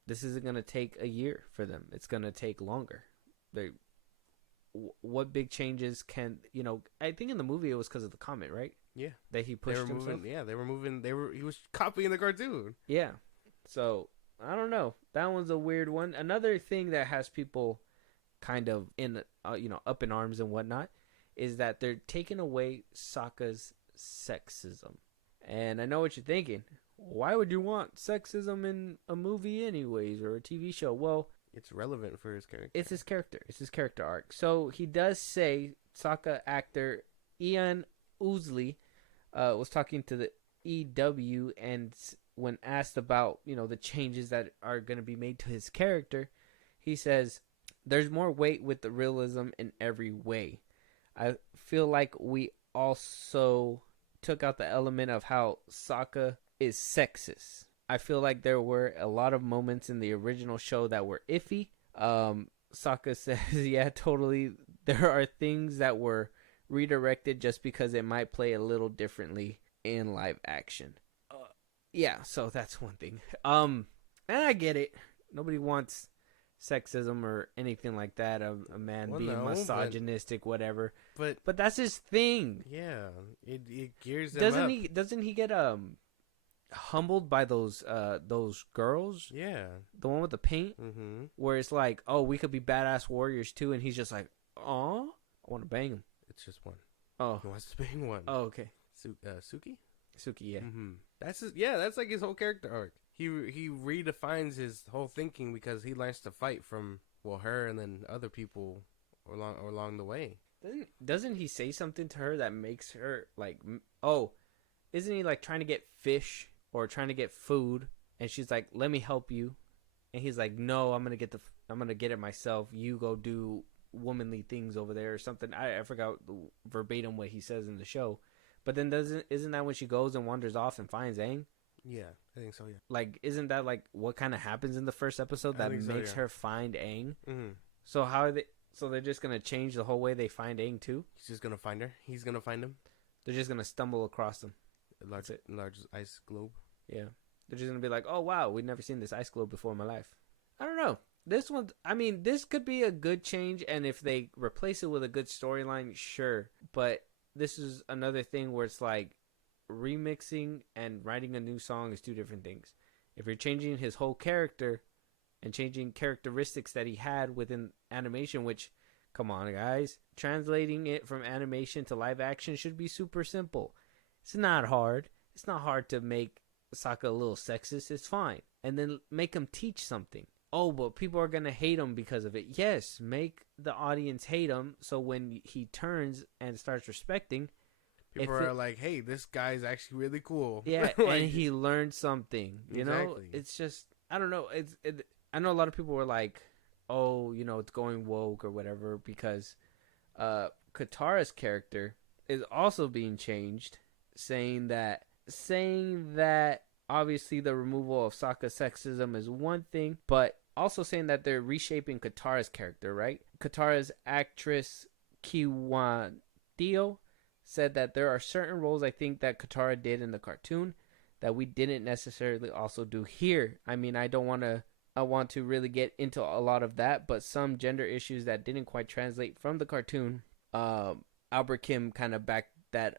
this isn't going to take a year for them. It's going to take longer. What big changes can I think in the movie it was because of the comet, right? Yeah, that he pushed himself. They were moving. He was copying the cartoon. Yeah, so. I don't know. That one's a weird one. Another thing that has people kind of in, up in arms and whatnot is that they're taking away Sokka's sexism. And I know what you're thinking. Why would you want sexism in a movie anyways, or a TV show? Well, it's relevant for his character. It's his character. It's his character arc. So he does say, Sokka actor Ian Ousley was talking to the EW, and when asked about, the changes that are going to be made to his character, he says, there's more weight with the realism in every way. I feel like we also took out the element of how Sokka is sexist. I feel like there were a lot of moments in the original show that were iffy. Sokka says, yeah, totally. There are things that were redirected just because it might play a little differently in live action. Yeah, so that's one thing. And I get it. Nobody wants sexism or anything like that. A man being misogynistic, whatever. But that's his thing. Yeah, it gears him up. Doesn't he get humbled by those girls? Yeah, the one with the paint. Mm-hmm. Where it's like, oh, we could be badass warriors too, and he's just like, oh, I want to bang him. It's just one. Oh, he wants to bang one. Oh, okay. Suki, yeah. Mm-hmm. That's like his whole character arc. He redefines his whole thinking because he learns to fight from her and then other people along the way. Doesn't he say something to her that makes her like, oh, isn't he like trying to get fish or trying to get food, and she's like, "Let me help you," and he's like, "No, I'm gonna get it myself. You go do womanly things over there or something." I forgot verbatim what he says in the show, but then isn't that when she goes and wanders off and finds Aang? Yeah, I think so. Yeah. Like, isn't that like what kind of happens in the first episode that makes her find Aang? Mm-hmm. So how are they? So they're just gonna change the whole way they find Aang too? He's just gonna find her. He's gonna find him. They're just gonna stumble across them. Large ice globe. Yeah, they're just gonna be like, "Oh wow, we've never seen this ice globe before in my life." I don't know. This one, I mean, this could be a good change, and if they replace it with a good storyline, sure. But this is another thing where it's like remixing and writing a new song is two different things. If you're changing his whole character and changing characteristics that he had within animation, which, come on guys, translating it from animation to live action should be super simple. It's not hard. It's not hard to make Sokka a little sexist. It's fine. And then make him teach something. Oh, but people are going to hate him because of it. Yes, make the audience hate him so when he turns and starts respecting, people are like, hey, this guy's actually really cool. Yeah, like, and he learned something. You know? It's just, I don't know. I know a lot of people were like, oh, you know, it's going woke or whatever because Katara's character is also being changed, saying that obviously the removal of Sokka's sexism is one thing, but also saying that they're reshaping Katara's character, right? Katara's actress Kiwan Theo said that there are certain roles I think that Katara did in the cartoon that we didn't necessarily also do here. I mean, I want to really get into a lot of that, but some gender issues that didn't quite translate from the cartoon, Albert Kim kind of backed that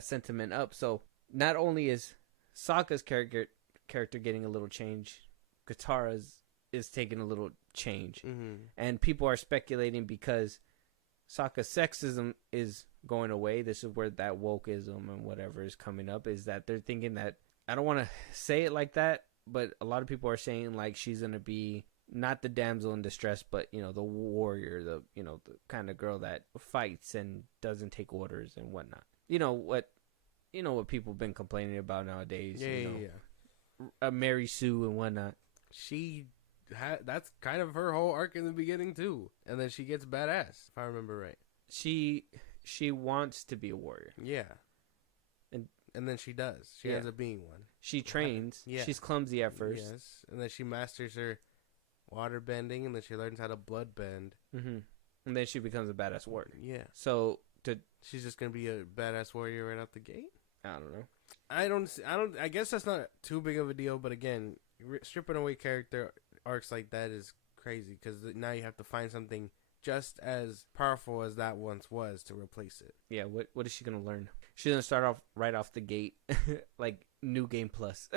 sentiment up. So not only is Sokka's character getting a little change, Katara's is taking a little change. Mm-hmm. And people are speculating because Sokka's sexism is going away. This is where that wokeism and whatever is coming up, is that they're thinking that, I don't want to say it like that, but a lot of people are saying like she's going to be not the damsel in distress, but, you know, the warrior, the kind of girl that fights and doesn't take orders and whatnot. You know what people have been complaining about nowadays. Mary Sue and whatnot. That's kind of her whole arc in the beginning too, and then she gets badass, if I remember right. She wants to be a warrior. Yeah. And then she does. She ends up being one. She trains. Yeah. She's clumsy at first. Yes. And then she masters her water bending, and then she learns how to blood bend. Mm-hmm. And then she becomes a badass warrior. Yeah. So she's just gonna be a badass warrior right out the gate. I don't know. I guess that's not too big of a deal. But again, stripping away character arcs like that is crazy because now you have to find something just as powerful as that once was to replace it. Yeah, what is she gonna learn? She's gonna start off right off the gate, like New Game Plus.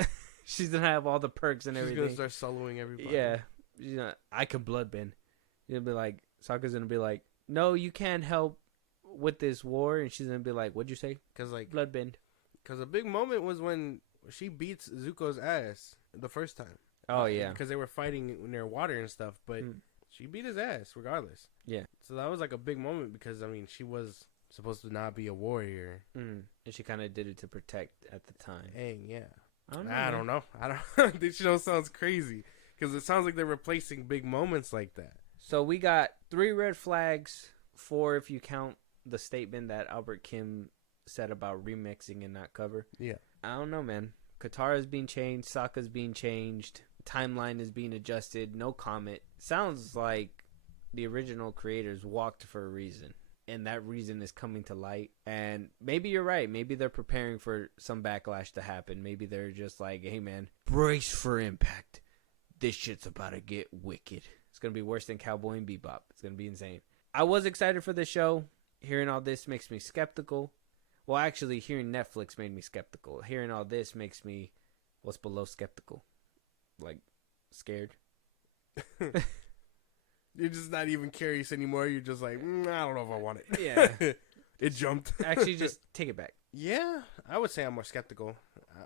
She's gonna have all the perks and everything. She's gonna start soloing everybody. Yeah, I can bloodbend. You'll be like, Sokka's gonna be like, no, you can't help with this war, and she's gonna be like, what'd you say? Because like bloodbend. Because a big moment was when she beats Zuko's ass the first time. Oh yeah, because they were fighting near water and stuff, but she beat his ass regardless. Yeah, so that was like a big moment because I mean she was supposed to not be a warrior, and she kind of did it to protect at the time. Dang, yeah. I don't know. This show sounds crazy because it sounds like they're replacing big moments like that. So we got 3 red flags, 4 if you count the statement that Albert Kim said about remixing and not cover. Yeah, I don't know, man. Katara's being changed, Sokka's being changed, timeline is being adjusted, no comment. Sounds like the original creators walked for a reason, and that reason is coming to light. And maybe you're right. Maybe they're preparing for some backlash to happen. Maybe they're just like, hey man, brace for impact. This shit's about to get wicked. It's going to be worse than Cowboy and Bebop. It's going to be insane. I was excited for the show. Hearing all this makes me skeptical. Well, actually, hearing Netflix made me skeptical. Hearing all this makes me what's below skeptical. Like, scared. You're just not even curious anymore. You're just like, I don't know if I want it. Yeah. It jumped. Actually, just take it back. Yeah, I would say I'm more skeptical.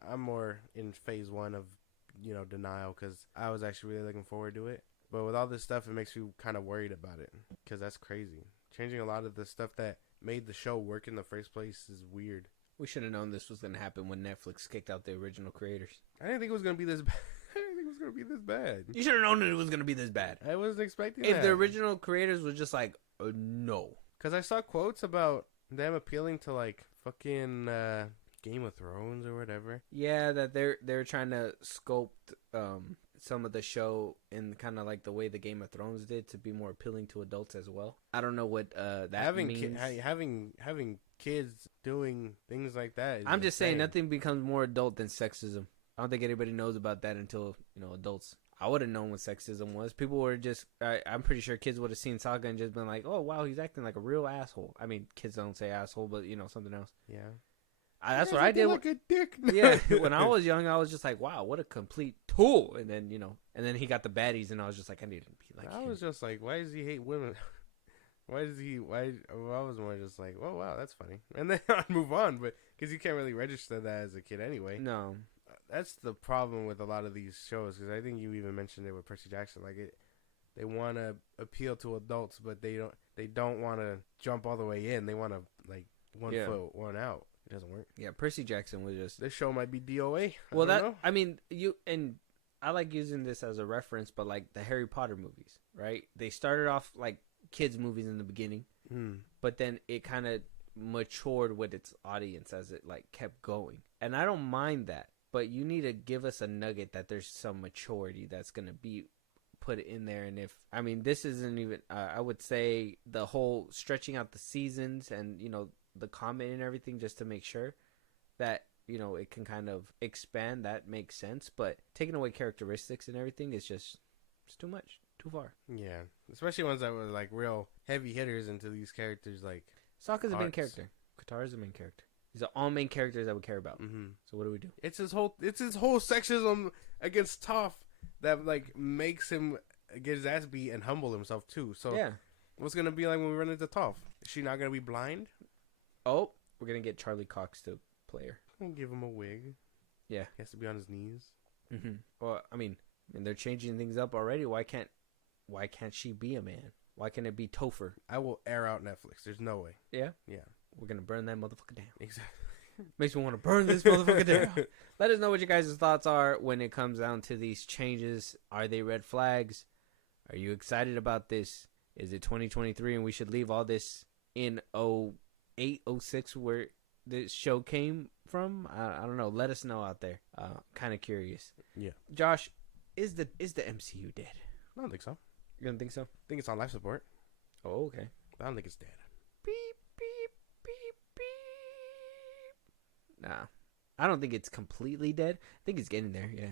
I'm more in phase 1 of, denial because I was actually really looking forward to it. But with all this stuff, it makes me kind of worried about it because that's crazy. Changing a lot of the stuff that made the show work in the first place is weird. We should have known this was going to happen when Netflix kicked out the original creators. I didn't think it was gonna be this bad. I didn't think it was gonna be this bad. You should have known that it was going to be this bad. I wasn't expecting If that. the original creators was just like, no. Because I saw quotes about them appealing to like fucking Game of Thrones or whatever. Yeah, that they're trying to sculpt some of the show in kind of like the way the Game of Thrones did to be more appealing to adults as well. I don't know what that means. Having kids doing things like that. I'm just saying nothing becomes more adult than sexism. I don't think anybody knows about that until, adults. I would have known what sexism was. People were just, I'm pretty sure kids would have seen Saga and just been like, oh, wow, he's acting like a real asshole. I mean, kids don't say asshole, but, something else. Yeah. That's what I did. Like a dick. Yeah. When I was young, I was just like, wow, what a complete tool. And then, and then he got the baddies, and I was just like, I need to be like him. I was just like, why does he hate women? I was more just like, oh, wow, that's funny. And then I'd move on, but because you can't really register that as a kid anyway. No. That's the problem with a lot of these shows, because I think you even mentioned it with Percy Jackson. Like they want to appeal to adults, but they don't want to jump all the way in. They want to like one foot, one out. It doesn't work. Yeah, Percy Jackson was just. This show might be D.O.A. Well, I mean, I like using this as a reference, but like the Harry Potter movies, right? They started off like kids movies in the beginning, but then it kind of matured with its audience as it like kept going, and I don't mind that. But you need to give us a nugget that there's some maturity that's going to be put in there. And this isn't even, I would say the whole stretching out the seasons and, the comment and everything just to make sure that, it can kind of expand. That makes sense. But taking away characteristics and everything is it's too much, too far. Yeah. Especially ones that were like real heavy hitters into these characters. Like Sokka's the main character. Katara's the main character. These are all main characters that we care about. Mm-hmm. So what do we do? It's his whole sexism against Toph that like makes him get his ass beat and humble himself too. So yeah, what's gonna be like when we run into Toph? Is she not gonna be blind? Oh, we're gonna get Charlie Cox to play her. We'll give him a wig. Yeah, he has to be on his knees. Mm-hmm. Well, I mean, they're changing things up already. Why can't she be a man? Why can't it be Topher? I will air out Netflix. There's no way. Yeah? Yeah. We're going to burn that motherfucker down. Exactly. Makes me want to burn this motherfucker down. Let us know what your guys' thoughts are when it comes down to these changes. Are they red flags? Are you excited about this? Is it 2023 and we should leave all this in 08, 06 where this show came from? I don't know. Let us know out there. Kind of curious. Yeah. Josh, is the MCU dead? I don't think so. You don't think so? I think it's on life support. Oh, okay. I don't think it's dead. Beep, beep, beep, beep. Nah. I don't think it's completely dead. I think it's getting there, yeah.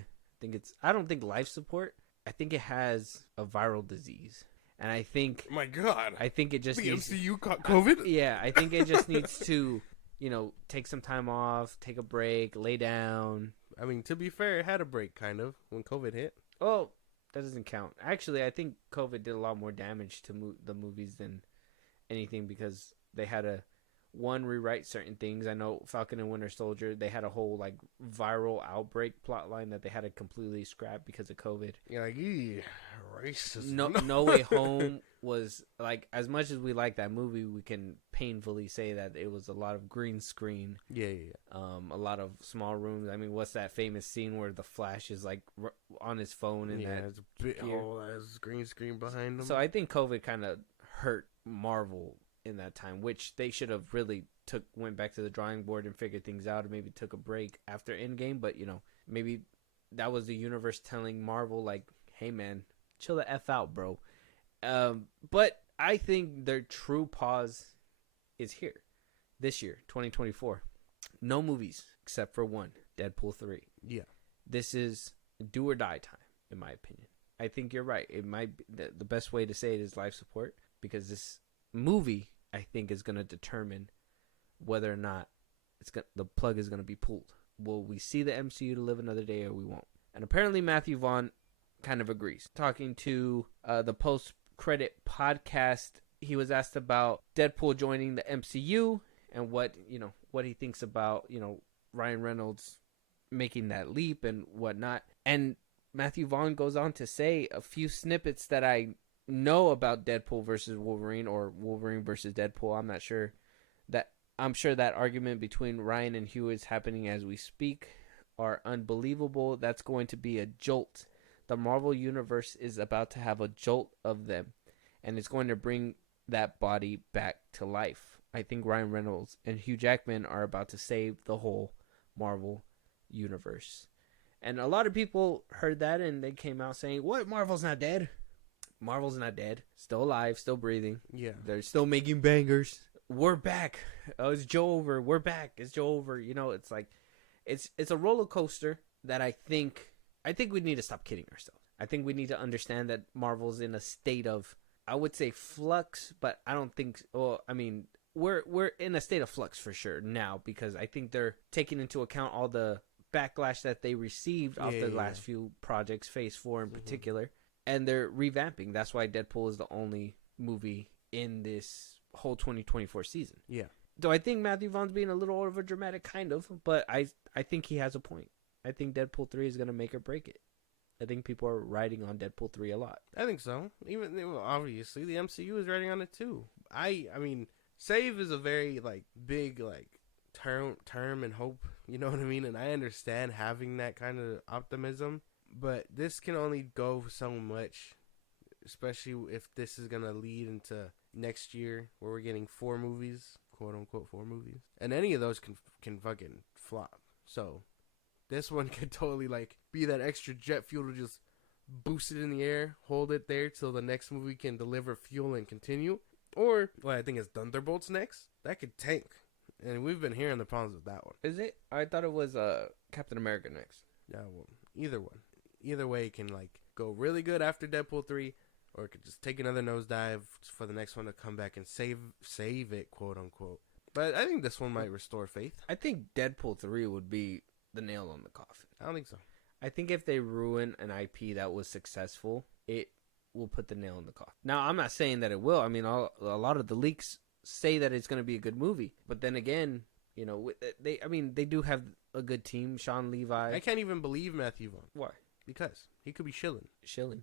I don't think life support. I think it has a viral disease. And I think... My God. I think it just the needs... MCU caught COVID? Yeah, I think it just needs to, take some time off, take a break, lay down. I mean, to be fair, it had a break, kind of, when COVID hit. Oh, that doesn't count. Actually, I think COVID did a lot more damage to the movies than anything because they had to, rewrite certain things. I know Falcon and Winter Soldier, they had a whole, viral outbreak plot line that they had to completely scrap because of COVID. You're like, racism. No Way Home was, as much as we like that movie, we can painfully say that it was a lot of green screen. Yeah. A lot of small rooms. I mean, what's that famous scene where the Flash is, on his phone and it's a big whole ass green screen behind him. So I think COVID kind of hurt Marvel in that time, which they should have really went back to the drawing board and figured things out and maybe took a break after Endgame. But, maybe that was the universe telling Marvel, hey, man, chill the F out, bro. But I think their true pause is here this year, 2024. No movies except for one, Deadpool 3. Yeah. This is do or die time, in my opinion. I think you're right. It might be the best way to say it is life support because this movie, I think, is going to determine whether or not the plug is going to be pulled. Will we see the MCU to live another day or we won't? And apparently Matthew Vaughn kind of agrees. Talking to the post-credit podcast, he was asked about Deadpool joining the MCU and what he thinks about, Ryan Reynolds making that leap and whatnot. And Matthew Vaughn goes on to say a few snippets that I know about Deadpool versus Wolverine or Wolverine versus Deadpool. I'm not sure that I'm sure that argument between Ryan and Hugh is happening as we speak are unbelievable. That's going to be a jolt. The Marvel Universe is about to have a jolt of them, and it's going to bring that body back to life. I think Ryan Reynolds and Hugh Jackman are about to save the whole Marvel Universe. And a lot of people heard that and they came out saying, what? Marvel's not dead? Marvel's not dead. Still alive, still breathing. Yeah. They're still making bangers. We're back. Oh, it's Joe over. We're back. It's Joe over. You know, it's like, it's a roller coaster that I think we need to stop kidding ourselves. I think we need to understand that Marvel's in a state of, I would say, flux, but I don't think, we're in a state of flux for sure now, because I think they're taking into account all the backlash that they received off the last few projects, Phase 4 in particular, and they're revamping. That's why Deadpool is the only movie in this whole 2024 season. Yeah. Though I think Matthew Vaughn's being a little over dramatic, kind of, but I think he has a point. I think Deadpool 3 is going to make or break it. I think people are riding on Deadpool 3 a lot. I think so. Even obviously the MCU is riding on it too. I mean, save is a very big term and hope. You know what I mean? And I understand having that kind of optimism, but this can only go so much, especially if this is gonna lead into next year where we're getting 4 movies, quote unquote 4 movies, and any of those can fucking flop. So this one could totally be that extra jet fuel to just boost it in the air, hold it there till the next movie can deliver fuel and continue. Or what I think is Thunderbolts next. That could tank. And we've been hearing the problems with that one. Is it? I thought it was Captain America next. Yeah, well, either one. Either way can go really good after Deadpool 3, or it could just take another nosedive for the next one to come back and save it, quote unquote. But I think this one might restore faith. I think Deadpool 3 would be the nail on the coffin. I don't think so. I think if they ruin an IP that was successful, it will put the nail in the coffin. Now, I'm not saying that it will. I mean, a lot of the leaks say that it's going to be a good movie. But then again, you know, they do have a good team. Sean Levi. I can't even believe Matthew Vaughn. Why? Because he could be shilling. Shilling?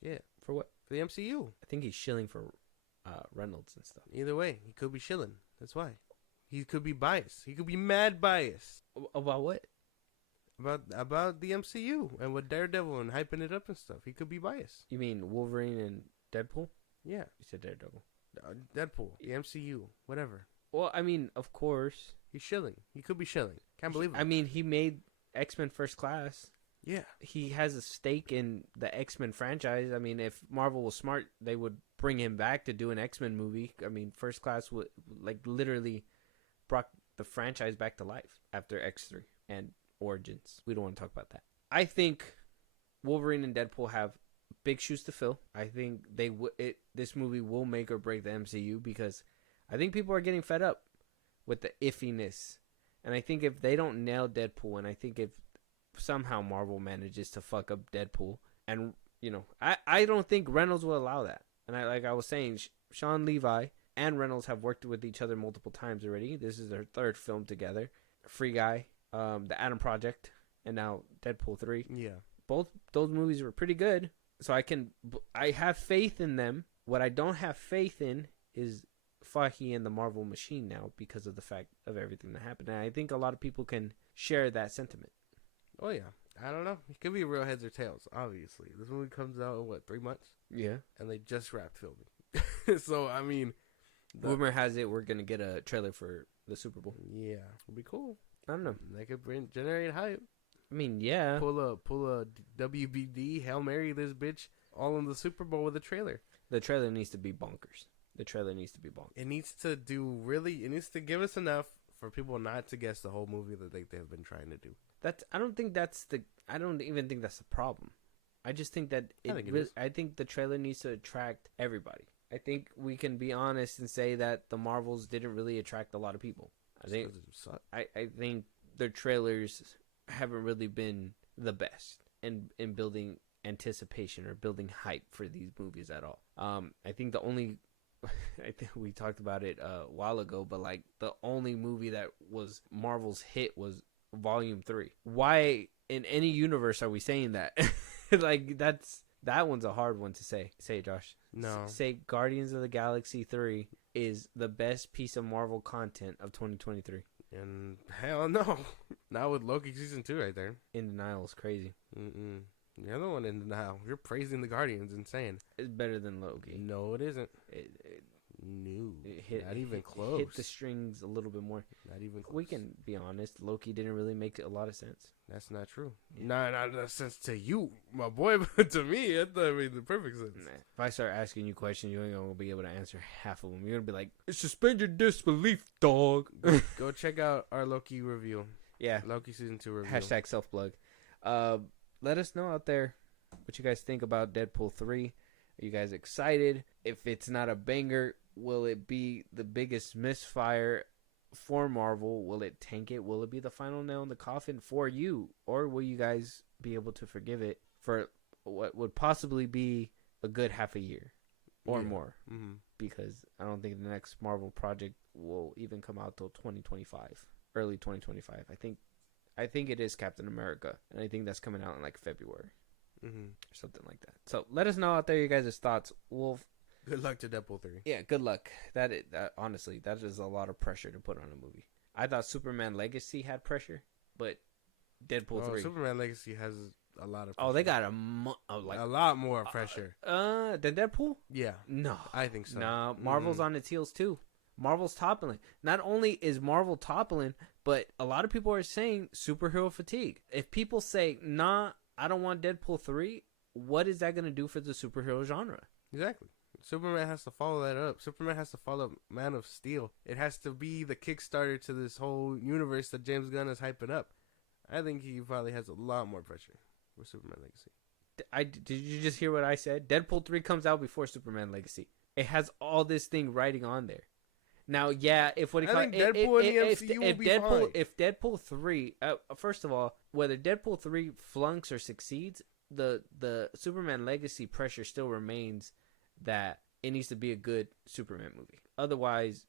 Yeah. For what? For the MCU. I think he's shilling for Reynolds and stuff. Either way, he could be shilling. That's why. He could be biased. He could be mad biased. About what? About the MCU and with Daredevil and hyping it up and stuff. He could be biased. You mean Wolverine and Deadpool? Yeah. You said Daredevil. Deadpool, the MCU, whatever. Well, I mean, of course. He's shilling. He could be shilling. Can't believe it. I mean, he made X-Men First Class. Yeah. He has a stake in the X-Men franchise. I mean, if Marvel was smart, they would bring him back to do an X-Men movie. I mean, First Class would literally brought the franchise back to life after X3 and Origins. We don't want to talk about that. I think Wolverine and Deadpool have big shoes to fill. I think this movie will make or break the MCU, because I think people are getting fed up with the iffiness. And I think if they don't nail Deadpool, and I think if somehow Marvel manages to fuck up Deadpool, and I don't think Reynolds will allow that. And I was saying, Sean Levi and Reynolds have worked with each other multiple times already. This is their 3rd film together. Free Guy, The Atom Project, and now Deadpool 3. Yeah. Both those movies were pretty good. So I have faith in them. What I don't have faith in is Feige and the Marvel machine now, because of the fact of everything that happened. And I think a lot of people can share that sentiment. Oh, yeah. I don't know. It could be real heads or tails, obviously. This movie comes out in, 3 months? Yeah. And they just wrapped filming. So, I mean... Rumor has it we're going to get a trailer for the Super Bowl. Yeah. It'll be cool. I don't know. They could generate hype. I mean, yeah. Pull a WBD, Hail Mary this bitch, all in the Super Bowl with a trailer. The trailer needs to be bonkers. It needs to give us enough for people not to guess the whole movie that they've been trying to do. I don't even think that's the problem. I just think that I think the trailer needs to attract everybody. I think we can be honest and say that the Marvels didn't really attract a lot of people. I think their trailers haven't really been the best in building anticipation or building hype for these movies at all. I think I think we talked about it a while ago, but the only movie that was Marvel's hit was Volume 3. Why in any universe are we saying that? That one's a hard one to say. Say it, Josh. No. Say Guardians of the Galaxy 3 is the best piece of Marvel content of 2023. And hell no. Not with Loki season 2 right there. In Denial is crazy. The other one in denial. You're praising the Guardians, insane. It's better than Loki. No, it isn't. No, not even close. Hit the strings a little bit more. Not even close. We can be honest. Loki didn't really make a lot of sense. That's not true. Yeah. Not in a sense to you, my boy, but to me, it made the perfect sense. Nah. If I start asking you questions, you ain't gonna be able to answer half of them. You're gonna be like, "Suspend your disbelief, dog." Go check out our Loki review. Yeah. Loki season 2 review. Hashtag self-plug. Let us know out there what you guys think about Deadpool 3. Are you guys excited? If it's not a banger, will it be the biggest misfire for Marvel? Will it tank it? Will it be the final nail in the coffin for you? Or will you guys be able to forgive it for what would possibly be a good half a year or more? Mm-hmm. Because I don't think the next Marvel project will even come out till 2025, early 2025. I think it is Captain America, and I think that's coming out in like February or something like that. So let us know out there your guys' thoughts. Good luck to Deadpool 3. Yeah, good luck. Honestly, that is a lot of pressure to put on a movie. I thought Superman Legacy had pressure, but Deadpool 3. Superman Legacy has a lot of pressure. Oh, they got a lot more pressure. Than Deadpool? Yeah. No. I think so. No, Marvel's on its heels too. Marvel's toppling. Not only is Marvel toppling, but a lot of people are saying superhero fatigue. If people say, nah, I don't want Deadpool 3, what is that going to do for the superhero genre? Exactly. Superman has to follow that up. Superman has to follow Man of Steel. It has to be the Kickstarter to this whole universe that James Gunn is hyping up. I think he probably has a lot more pressure with Superman Legacy. Did you just hear what I said? Deadpool 3 comes out before Superman Legacy. It has all this thing writing on there. Now, yeah, if what he I think Deadpool in the MCU will be fine. If Deadpool 3, first of all, whether Deadpool 3 flunks or succeeds, the Superman Legacy pressure still remains that it needs to be a good Superman movie. Otherwise,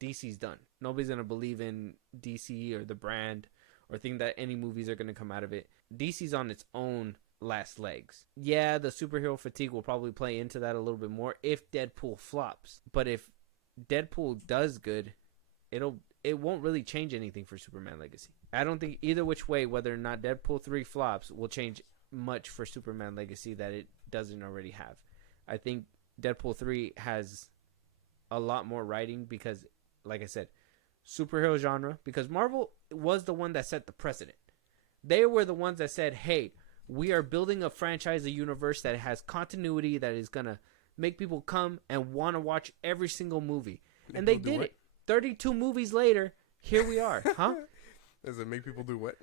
DC's done. Nobody's going to believe in DC or the brand or think that any movies are going to come out of it. DC's on its own last legs. Yeah, the superhero fatigue will probably play into that a little bit more if Deadpool flops. But if Deadpool does good, it won't really change anything for Superman Legacy. I don't think either which way, whether or not Deadpool 3 flops, will change much for Superman Legacy that it doesn't already have. I think Deadpool 3 has a lot more writing because, like I said, superhero genre, because Marvel was the one that set the precedent. They were the ones that said, hey, we are building a franchise, a universe that has continuity, that is going to make people come and want to watch every single movie. And they did it. 32 movies later, here we are. Huh? Does it make people do what?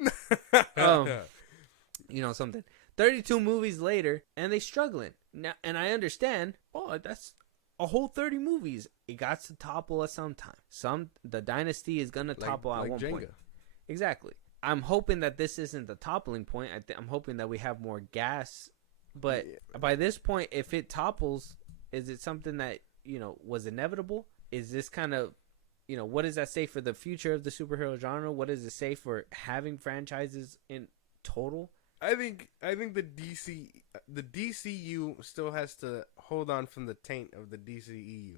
You know something. 32 movies later, and they struggling. Now, and I understand, that's a whole 30 movies. It got to topple at some time. The dynasty is going to topple at one Jenga. point. Exactly. I'm hoping that this isn't the toppling point. I'm hoping that we have more gas. But by this point, if it topples, is it something that, was inevitable? Is this kind of, what does that say for the future of the superhero genre? What does it say for having franchises in total? I think the DCU still has to hold on from the taint of the DCEU.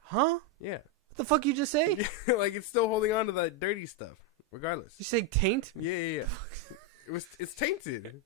Huh? Yeah. What the fuck you just say? Like it's still holding on to that dirty stuff, regardless. You say taint? Yeah. It's tainted.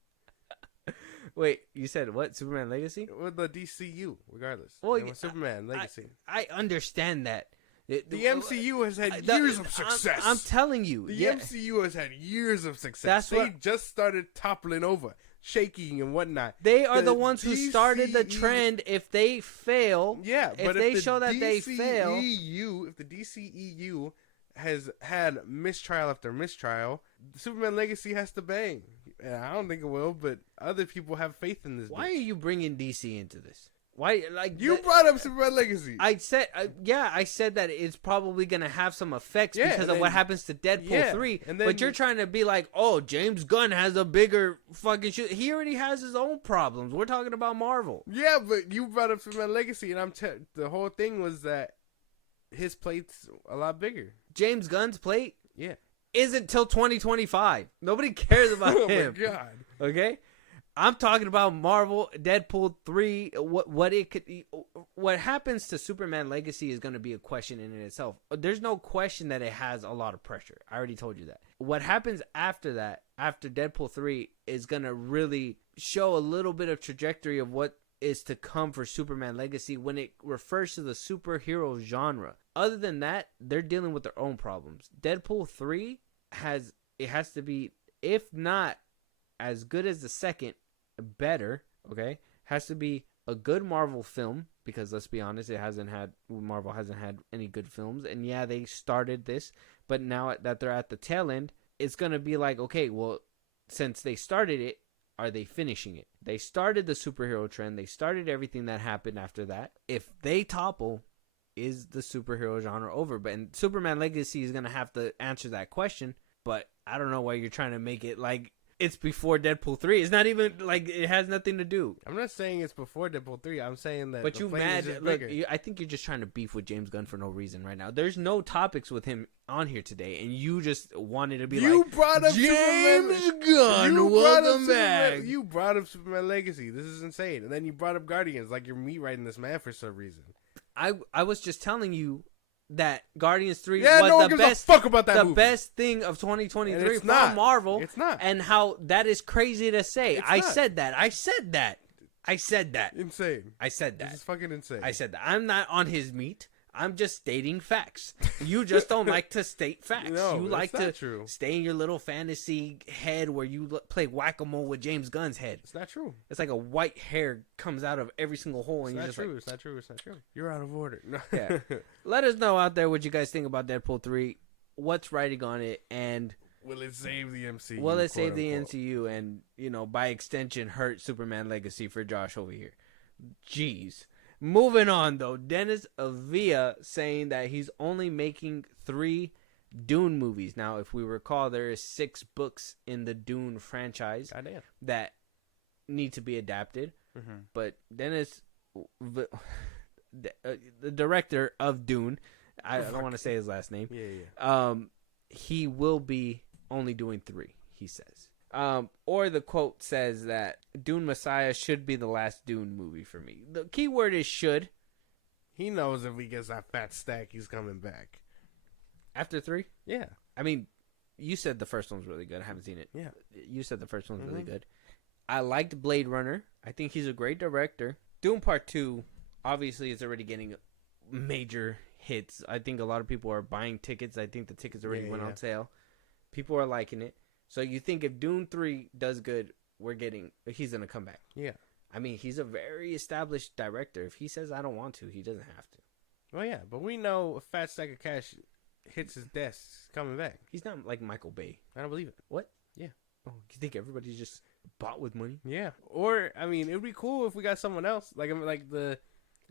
Wait, you said what? Superman Legacy? With the DCU, regardless. Well, with Superman Legacy. I understand that. The MCU has had years of success. I'm telling you. The MCU has had years of success. They just started toppling over, shaking and whatnot. They are the ones who started the trend. If they fail, but they show that they fail. If the DCEU has had mistrial after mistrial, Superman Legacy has to bang. And I don't think it will, but other people have faith in this. Why are you bringing DC into this? Why, you brought up Superman Legacy? I said, I said that it's probably gonna have some effects because of what happens to Deadpool 3. But you're trying to be like, oh, James Gunn has a bigger fucking shoot. He already has his own problems. We're talking about Marvel. Yeah, but you brought up Superman Legacy, and the whole thing was that his plate's a lot bigger. James Gunn's plate, yeah, isn't till 2025. Nobody cares about him. Oh my god. Okay. I'm talking about Marvel Deadpool 3. What happens to Superman Legacy is going to be a question in itself. There's no question that it has a lot of pressure. I already told you that. What happens after that, after Deadpool 3, is going to really show a little bit of trajectory of what is to come for Superman Legacy when it refers to the superhero genre. Other than that, they're dealing with their own problems. Deadpool 3 has to be, if not as good as the second, better, okay? Has to be a good Marvel film, because let's be honest, Marvel hasn't had any good films. And yeah, they started this, but now that they're at the tail end, it's going to be like, okay, well, since they started it, are they finishing it? They started the superhero trend. They started everything that happened after that. If they topple, is the superhero genre over? But and Superman Legacy is going to have to answer that question, but I don't know why you're trying to make it like it's before Deadpool 3. It's not even like it has nothing to do. I'm not saying it's before Deadpool 3. I'm saying that. But you mad? Look, I think you're just trying to beef with James Gunn for no reason right now. There's no topics with him on here today, and you just wanted to be you like, brought up James Superman. Gunn, welcome back. You brought up Superman Legacy. This is insane. And then you brought up Guardians, like you're me writing this man for some reason. I was just telling you that Guardians 3 was no the best fuck about that movie. Best thing of 2023 for Marvel. It's not. And how that is crazy to say. It's I not. said that. Insane. I said that. This is fucking insane. I said that. I'm not on his meat. I'm just stating facts. You just don't like to state facts. No, you like to true. stay in your little fantasy head where you play whack-a-mole with James Gunn's head. It's not true. It's like a white hair comes out of every single hole. And It's you're not just true. like, It's not true. It's not true. You're out of order. No. Yeah. Let us know out there what you guys think about Deadpool 3. What's writing on it, and will it save the MCU? Will it save the MCU and, by extension, hurt Superman Legacy for Josh over here? Jeez. Moving on, though. Dennis Avia saying that he's only making 3 Dune movies. Now, if we recall, there is 6 books in the Dune franchise that need to be adapted. Mm-hmm. But Dennis, the director of Dune, I don't want to say his last name. Yeah. He will be only doing 3, he says. Or the quote says that Dune Messiah should be the last Dune movie for me. The key word is should. He knows if he gets that fat stack, he's coming back. After 3? Yeah. I mean, you said the first one's really good. I haven't seen it. Yeah. You said the first one's really good. I liked Blade Runner. I think he's a great director. Dune Part 2, obviously, is already getting major hits. I think a lot of people are buying tickets. I think the tickets already went on sale. People are liking it. So you think if Dune 3 does good, he's going to come back. Yeah. I mean, he's a very established director. If he says I don't want to, he doesn't have to. Well, yeah, but we know a fat stack of cash hits his desk, he's coming back. He's not like Michael Bay. I don't believe it. What? Yeah. Oh, you think everybody's just bought with money? Yeah. Or, I mean, it would be cool if we got someone else. Like the...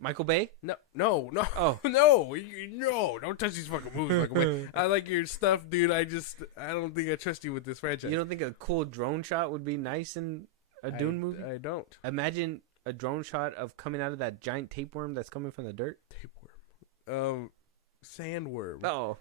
Michael Bay? No. Oh. No, don't touch these fucking movies, Michael Bay. I like your stuff, dude. I don't think I trust you with this franchise. You don't think a cool drone shot would be nice in a Dune movie? I don't. Imagine a drone shot of coming out of that giant tapeworm that's coming from the dirt. Tapeworm. Sandworm. Oh.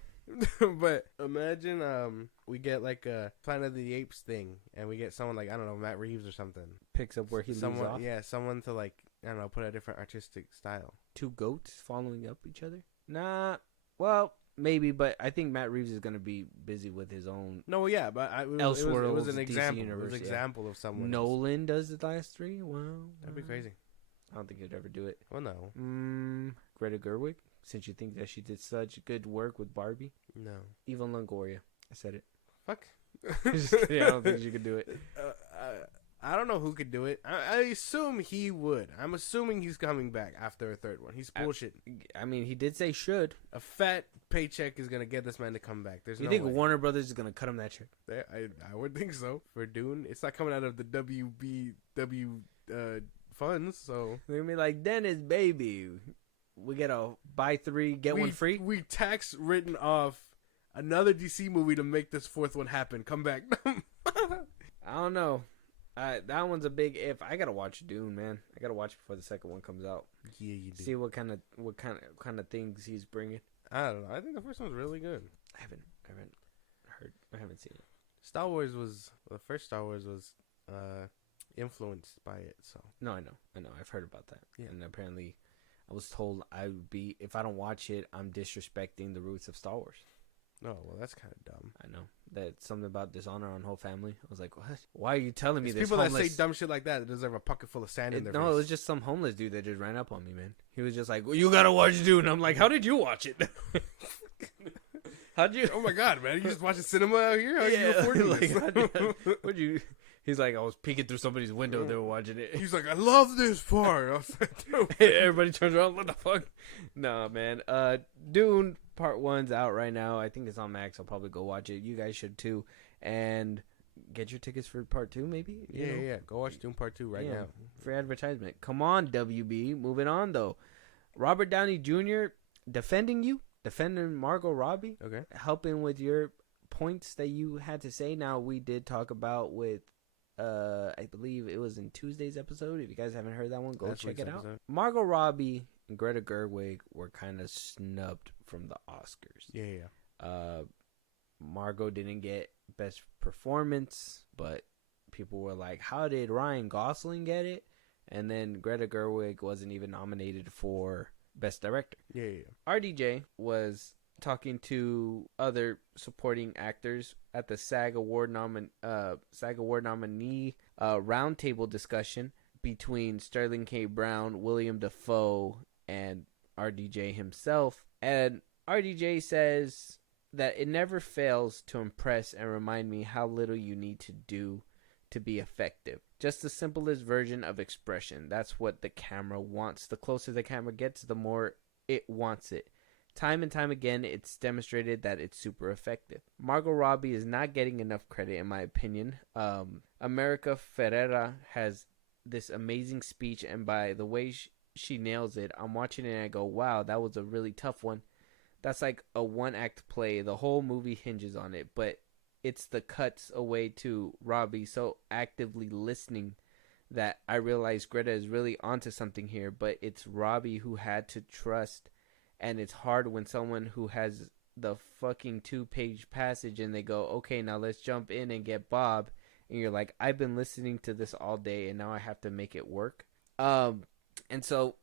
But imagine we get like a Planet of the Apes thing, and we get someone like, I don't know, Matt Reeves or something. Picks up where he leaves off? Yeah, someone to like, I don't know, put a different artistic style. 2 goats following up each other? Nah. Well, maybe, but I think Matt Reeves is going to be busy with his own. No, yeah, but it was an example. It was an example of someone. Nolan does the last 3? Well, that'd be crazy. I don't think he'd ever do it. Well, no. Greta Gerwig, since you think that she did such good work with Barbie. No. Eva Longoria. I said it. Fuck. Just kidding. I don't think she could do it. I don't know who could do it. I assume he would. I'm assuming he's coming back after a 3rd one. He's bullshit. I mean, he did say should. A fat paycheck is going to get this man to come back. There's you no think way. Warner Brothers is going to cut him that check? I would think so. For Dune. It's not coming out of the WBW funds, so. They're going to be like, Dennis, baby, we get a buy 3, get 1 free? We tax written off another DC movie to make this 4th one happen. Come back. I don't know. That one's a big if. I gotta watch Dune, man. I gotta watch before the second one comes out. Yeah, you do. See what kind of things he's bringing. I don't know. I think the first one's really good. I haven't heard. I haven't seen it. The first Star Wars was influenced by it. So No, I know. I've heard about that. Yeah. And apparently, I was told I would be, if I don't watch it, I'm disrespecting the roots of Star Wars. no, well, that's kind of dumb. I know. That's something about dishonor on whole family. I was like, what? Why are you telling me It's this? people homeless... that say dumb shit like that deserve a pocket full of sand in their No, face. it was just some homeless dude that just ran up on me, man. He was just like, well, you gotta watch Dune. I'm like, how did you watch it? How'd you? Oh my god, man! You just watching cinema out here? How you affording like, this? what'd you? He's like, I was peeking through somebody's window. They were watching it. He's like, I love this part. I was like, dude. Everybody turns around. What the fuck? Nah, man. Dune Part 1's out right now. I think it's on Max. I'll probably go watch it. You guys should too. And get your tickets for Part 2, maybe. Yeah. Go watch Dune Part 2 right now. Free advertisement. Come on, WB. Moving on though. Robert Downey Jr. defending Margot Robbie. Okay. Helping with your points that you had to say. Now we did talk about with. I believe it was in Tuesday's episode. If you guys haven't heard that one, go check it out. Margot Robbie and Greta Gerwig were kind of snubbed from the Oscars. Yeah. Margot didn't get best performance, but people were like, how did Ryan Gosling get it? And then Greta Gerwig wasn't even nominated for best director. Yeah. RDJ was talking to other supporting actors at the SAG Award nominee roundtable discussion between Sterling K. Brown, William Dafoe, and RDJ himself. And RDJ says that it never fails to impress and remind me how little you need to do to be effective. Just the simplest version of expression. That's what the camera wants. The closer the camera gets, the more it wants it. Time and time again, it's demonstrated that it's super effective. Margot Robbie is not getting enough credit, in my opinion. America Ferrera has this amazing speech, and by the way she nails it, I'm watching it and I go, wow, that was a really tough one. That's like a one-act play. The whole movie hinges on it, but it's the cuts away to Robbie so actively listening that I realize Greta is really onto something here, but it's Robbie who had to trust. And it's hard when someone who has the fucking 2-page passage and they go, okay, now let's jump in and get Bob. And you're like, I've been listening to this all day and now I have to make it work. And so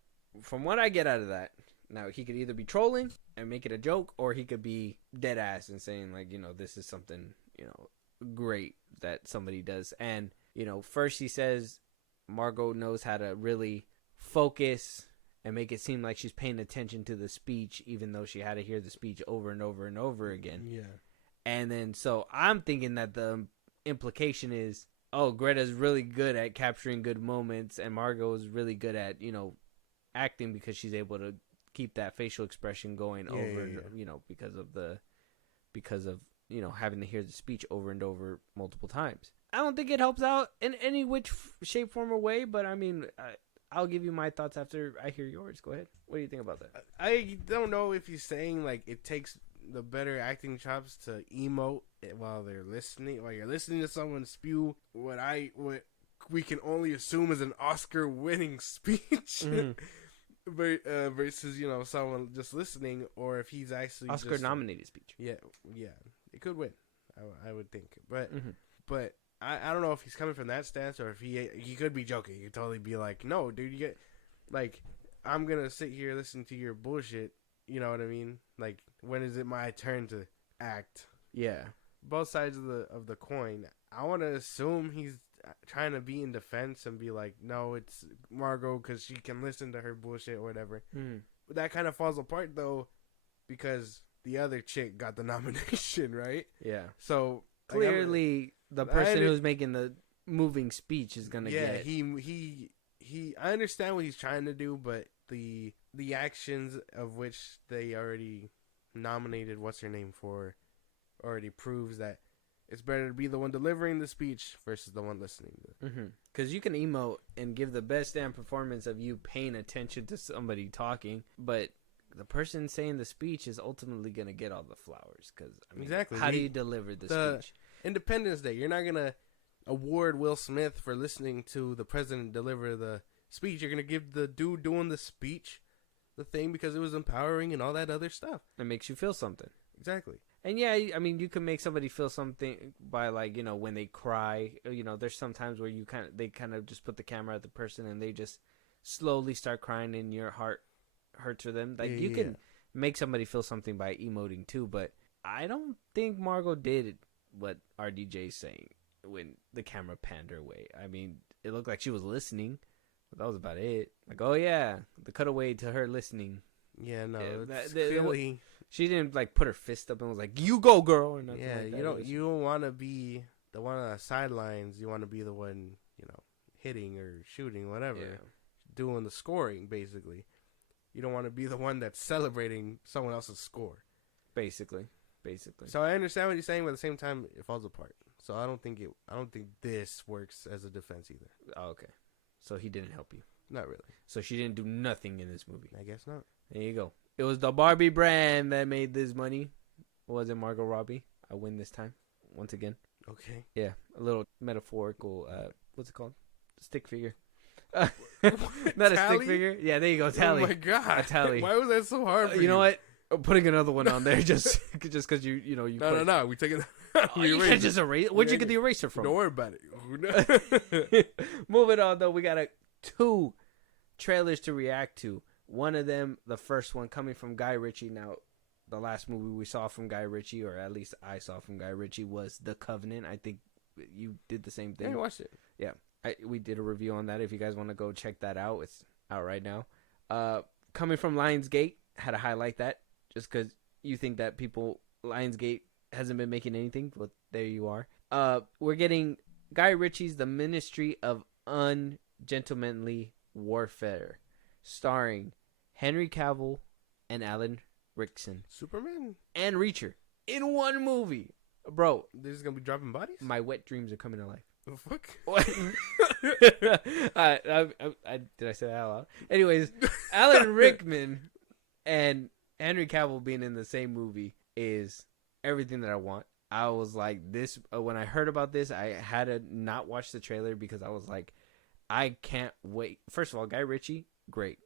from what I get out of that, now he could either be trolling and make it a joke, or he could be dead ass and saying like, this is something, great that somebody does. And, first he says Margot knows how to really focus and make it seem like she's paying attention to the speech, even though she had to hear the speech over and over and over again. Yeah. And then, so I'm thinking that the implication is, oh, Greta's really good at capturing good moments, and Margot is really good at, acting because she's able to keep that facial expression going because of having to hear the speech over and over multiple times. I don't think it helps out in any which shape, form, or way, but I mean, I'll give you my thoughts after I hear yours. Go ahead. What do you think about that? I don't know if he's saying like it takes the better acting chops to emote while you're listening to someone spew what we can only assume is an Oscar-winning speech, versus someone just listening, or if he's actually Oscar-nominated speech. Yeah, it could win. I would think, but I don't know if he's coming from that stance or if he could be joking. He could totally be like, no, dude, you get like, I'm gonna sit here listen to your bullshit. You know what I mean? Like, when is it my turn to act? Yeah, both sides of the coin. I want to assume he's trying to be in defense and be like, no, it's Margot because she can listen to her bullshit or whatever. But that kind of falls apart though, because the other chick got the nomination, right? Yeah. So clearly, the person who's making the moving speech is gonna get. He. I understand what he's trying to do, but the actions of which they already nominated what's her name for already proves that it's better to be the one delivering the speech versus the one listening. Because you can emote and give the best damn performance of you paying attention to somebody talking, but the person saying the speech is ultimately going to get all the flowers. Because exactly, how do you deliver the speech? Independence Day, you're not going to award Will Smith for listening to the president deliver the speech. You're going to give the dude doing the speech the thing because it was empowering and all that other stuff. It makes you feel something. Exactly. And yeah, I mean, you can make somebody feel something by like, you know, when they cry. You know, there's some times where they kind of just put the camera at the person and they just slowly start crying and your heart hurts for them. Like you can make somebody feel something by emoting too, but I don't think Margot did what RDJ's saying when the camera panned her way. I mean, it looked like she was listening, but that was about it. Like, oh yeah, the cutaway to her listening. Yeah, no, it's clearly... She didn't like put her fist up and was like, "You go, girl." Or nothing like that. You don't want to be the one on the sidelines. You want to be the one, you know, hitting or shooting, whatever, doing the scoring. Basically, you don't want to be the one that's celebrating someone else's score. Basically. So I understand what you're saying, but at the same time, it falls apart. So I don't think this works as a defense either. Oh, okay. So he didn't help you. Not really. So she didn't do nothing in this movie. I guess not. There you go. It was the Barbie brand that made this money. Was it Margot Robbie? I win this time. Once again. Okay. Yeah. A little metaphorical, what's it called? Stick figure. Not a stick figure. Yeah, there you go. Tally. Oh my God. A tally. Why was that so hard for you? You know what? I'm putting another one on there just because you No. We take it. You can't just erase. Where'd you get the eraser from? Don't worry about it. Moving on though, we got 2 trailers to react to. One of them, the first one, coming from Guy Ritchie. Now, the last movie we saw from Guy Ritchie, or at least I saw from Guy Ritchie, was The Covenant. I think you did the same thing. Yeah, I watched it. Yeah, we did a review on that. If you guys want to go check that out, it's out right now. Coming from Lionsgate, had to highlight that just because you think that Lionsgate hasn't been making anything. Well, there you are. We're getting Guy Ritchie's The Ministry of Ungentlemanly Warfare, starring Henry Cavill and Alan Rickson, Superman and Reacher in one movie. Bro, they're just gonna be dropping bodies? My wet dreams are coming to life. The fuck? Did I say that out loud? Anyways, Alan Rickman and Henry Cavill being in the same movie is everything that I want. I was like, this when I heard about this, I had to not watch the trailer because I was like, I can't wait. First of all, Guy Ritchie, great.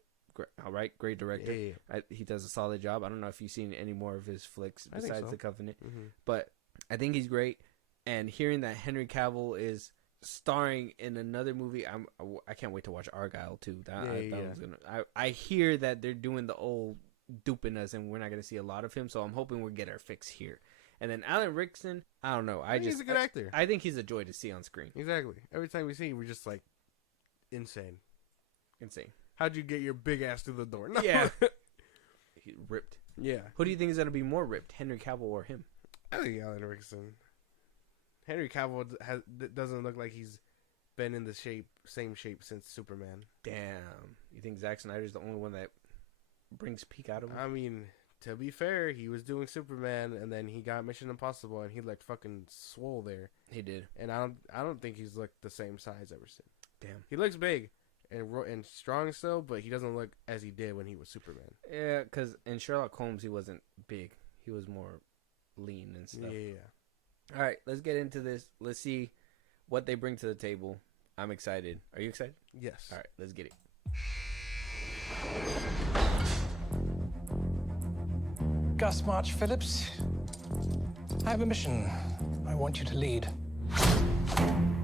All right, great director. Yeah. He does a solid job. I don't know if you've seen any more of his flicks besides The Covenant, mm-hmm. but I think he's great. And hearing that Henry Cavill is starring in another movie, I can't wait to watch Argyle too. I hear that they're doing the old duping us, and we're not gonna see a lot of him. So I'm hoping we'll get our fix here. And then Alan Rickson, I don't know. He's a good actor. I think he's a joy to see on screen. Exactly. Every time we see him, we're just like, insane. How'd you get your big ass through the door? No. Yeah. He ripped. Yeah. Who do you think is going to be more ripped, Henry Cavill or him? I think Alan Rickson. Henry Cavill doesn't look like he's been in the same shape since Superman. Damn. You think Zack Snyder's the only one that brings peak out of him? I mean, to be fair, he was doing Superman, and then he got Mission Impossible, and he looked fucking swole there. He did. And I don't think he's looked the same size ever since. Damn. He looks big and strong still, but he doesn't look as he did when he was Superman. Yeah, because in Sherlock Holmes, he wasn't big. He was more lean and stuff. Yeah. All right, let's get into this. Let's see what they bring to the table. I'm excited. Are you excited? Yes. All right, let's get it. Gus March Phillips, I have a mission I want you to lead.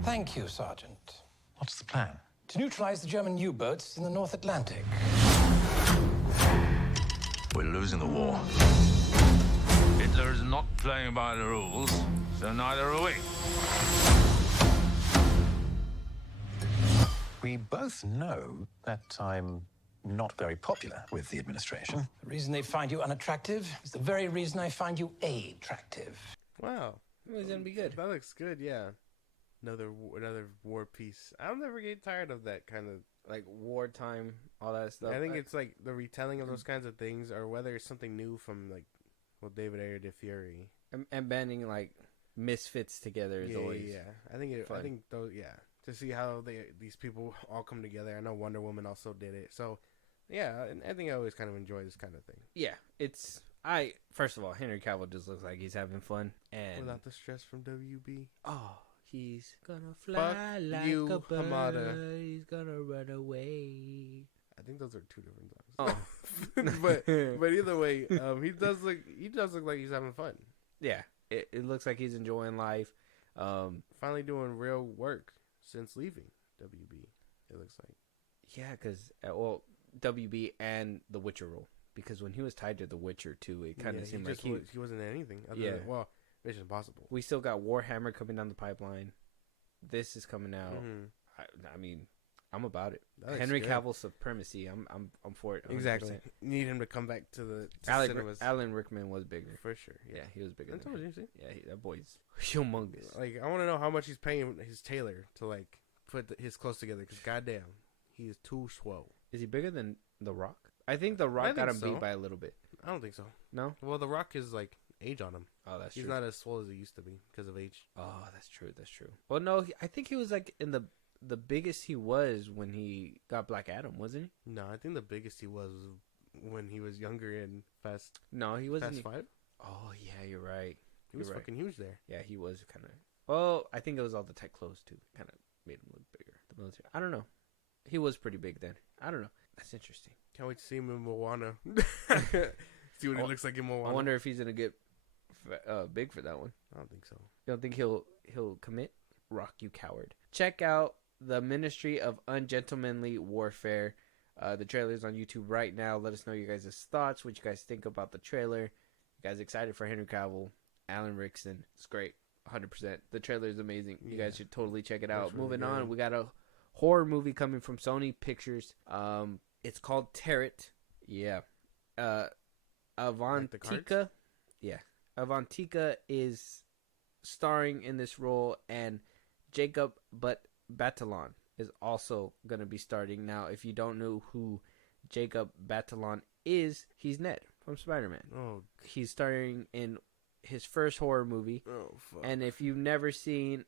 Thank you, Sergeant. What's the plan? To neutralize the German U-boats in the North Atlantic. We're losing the war. Hitler's not playing by the rules, so neither are we. We both know that I'm not very popular with the administration. The reason they find you unattractive is the very reason I find you attractive. Wow. It's going to be good. That looks good, yeah. Another war piece. I'll never get tired of that kind of like wartime, all that stuff. I think it's like the retelling of those kinds of things, or whether it's something new from like David Ayer de Fury and banding like misfits together is always I think to see how these people all come together. I know Wonder Woman also did it, so yeah, and I think I always kind of enjoy this kind of thing. Yeah, first of all, Henry Cavill just looks like he's having fun and without the stress from WB. Oh. He's gonna fly like a bird. Hamada. He's gonna run away. I think those are two different songs. Oh, but either way, he does look like he's having fun. Yeah, it looks like he's enjoying life. Finally doing real work since leaving WB. It looks like. Yeah, because well, WB and the Witcher role. Because when he was tied to the Witcher too, it kind of seemed like he wasn't in anything. Other than, well, Mission Impossible. We still got Warhammer coming down the pipeline. This is coming out. Mm-hmm. I mean, I'm about it. That Henry good. Cavill's supremacy. I'm for it. 100%. Exactly. You need him to come back to the cinemas. Alan Rickman was bigger For sure. Yeah, he was bigger. That's what you see. Yeah, that boy's humongous. Like, I want to know how much he's paying his tailor to like put his clothes together. Because goddamn, he is too swole. Is he bigger than The Rock? I think The Rock got him beat by a little bit. I don't think so. No. Well, The Rock is like age on him. Oh, that's He's true. not as swole as he used to be because of age. Oh, that's true. That's true. Well, no, I think he was like in the biggest he was when he got Black Adam, wasn't he? No, I think the biggest he was when he was younger in Fast. No, he wasn't. Fast 5. Oh yeah, you're right. He was fucking huge there. Yeah, he was kind of. Well, I think it was all the tight clothes too. Kind of made him look bigger. The military. I don't know. He was pretty big then. I don't know. That's interesting. Can't wait to see him in Moana. See what he looks like in Moana. I wonder if he's gonna get big for that one. I don't think so. You don't think he'll commit? Rock, you coward. Check out the Ministry of Ungentlemanly Warfare. The trailer's on YouTube right now. Let us know your guys' thoughts, what you guys think about the trailer. You guys excited for Henry Cavill, Alan Rickson? It's great, 100%. The trailer is amazing. You guys should totally check it out. Really Moving good. on, we got a horror movie coming from Sony Pictures. It's called Terror. Yeah. Avantika. Yeah. Avantika is starring in this role, and Jacob Batalon is also going to be starting. Now, if you don't know who Jacob Batalon is, he's Ned from Spider-Man. Oh, He's starring in his first horror movie. oh fuck. And if you've never seen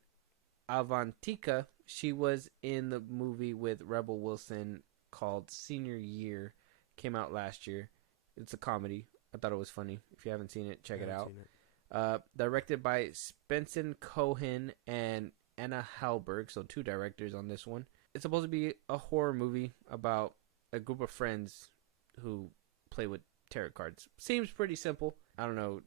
Avantika, she was in the movie with Rebel Wilson called Senior Year. Came out last year. It's a comedy. I thought it was funny. If you haven't seen it, check it out. Directed by Spencer Cohen and Anna Hallberg, so 2 directors on this one. It's supposed to be a horror movie about a group of friends who play with tarot cards. Seems pretty simple. I don't know.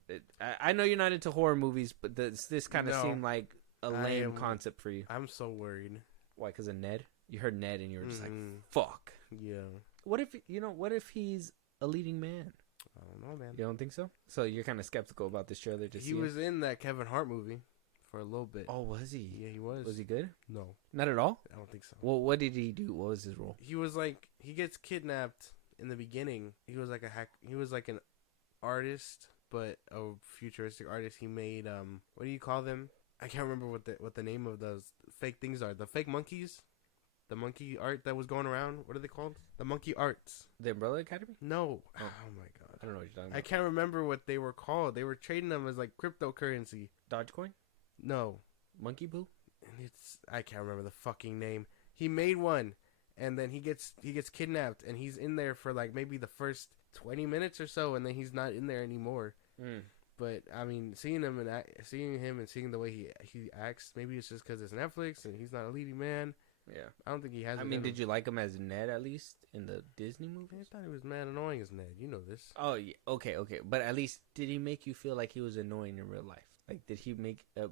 I know you're not into horror movies, but this kind of seemed like a lame concept for you. I'm so worried. Why? Because of Ned? You heard Ned and you were just like, Mhm. fuck. Yeah. What if he's a leading man? I don't know, man. You don't think so? So you're kind of skeptical about this trailer? He was in that Kevin Hart movie for a little bit. Oh, was he? Yeah, he was. Was he good? No, Not at all? I don't think so. Well, what did he do? What was his role? He was like, he gets kidnapped in the beginning. He was like a hack. He was like an artist, but a futuristic artist. He made what do you call them? I can't remember what the name of those fake things are. The fake monkeys. The monkey art that was going around. What are they called? The monkey arts. The Umbrella Academy? No. Oh my god. I don't know what you're talking about. I can't remember what they were called. They were trading them as like cryptocurrency. Dogecoin? No. Monkey Boo? I can't remember the fucking name. He made one, and then he gets kidnapped, and he's in there for like maybe the first 20 minutes or so, and then he's not in there anymore. But I mean, seeing him and seeing the way he acts, maybe it's just because it's Netflix and he's not a leading man. Yeah. I don't think he has. I mean, did you like him as Ned at least in the Disney I movies? thought he was mad annoying as Ned. You know this. Oh, yeah. Okay. But at least did he make you feel like he was annoying in real life? Like, did he I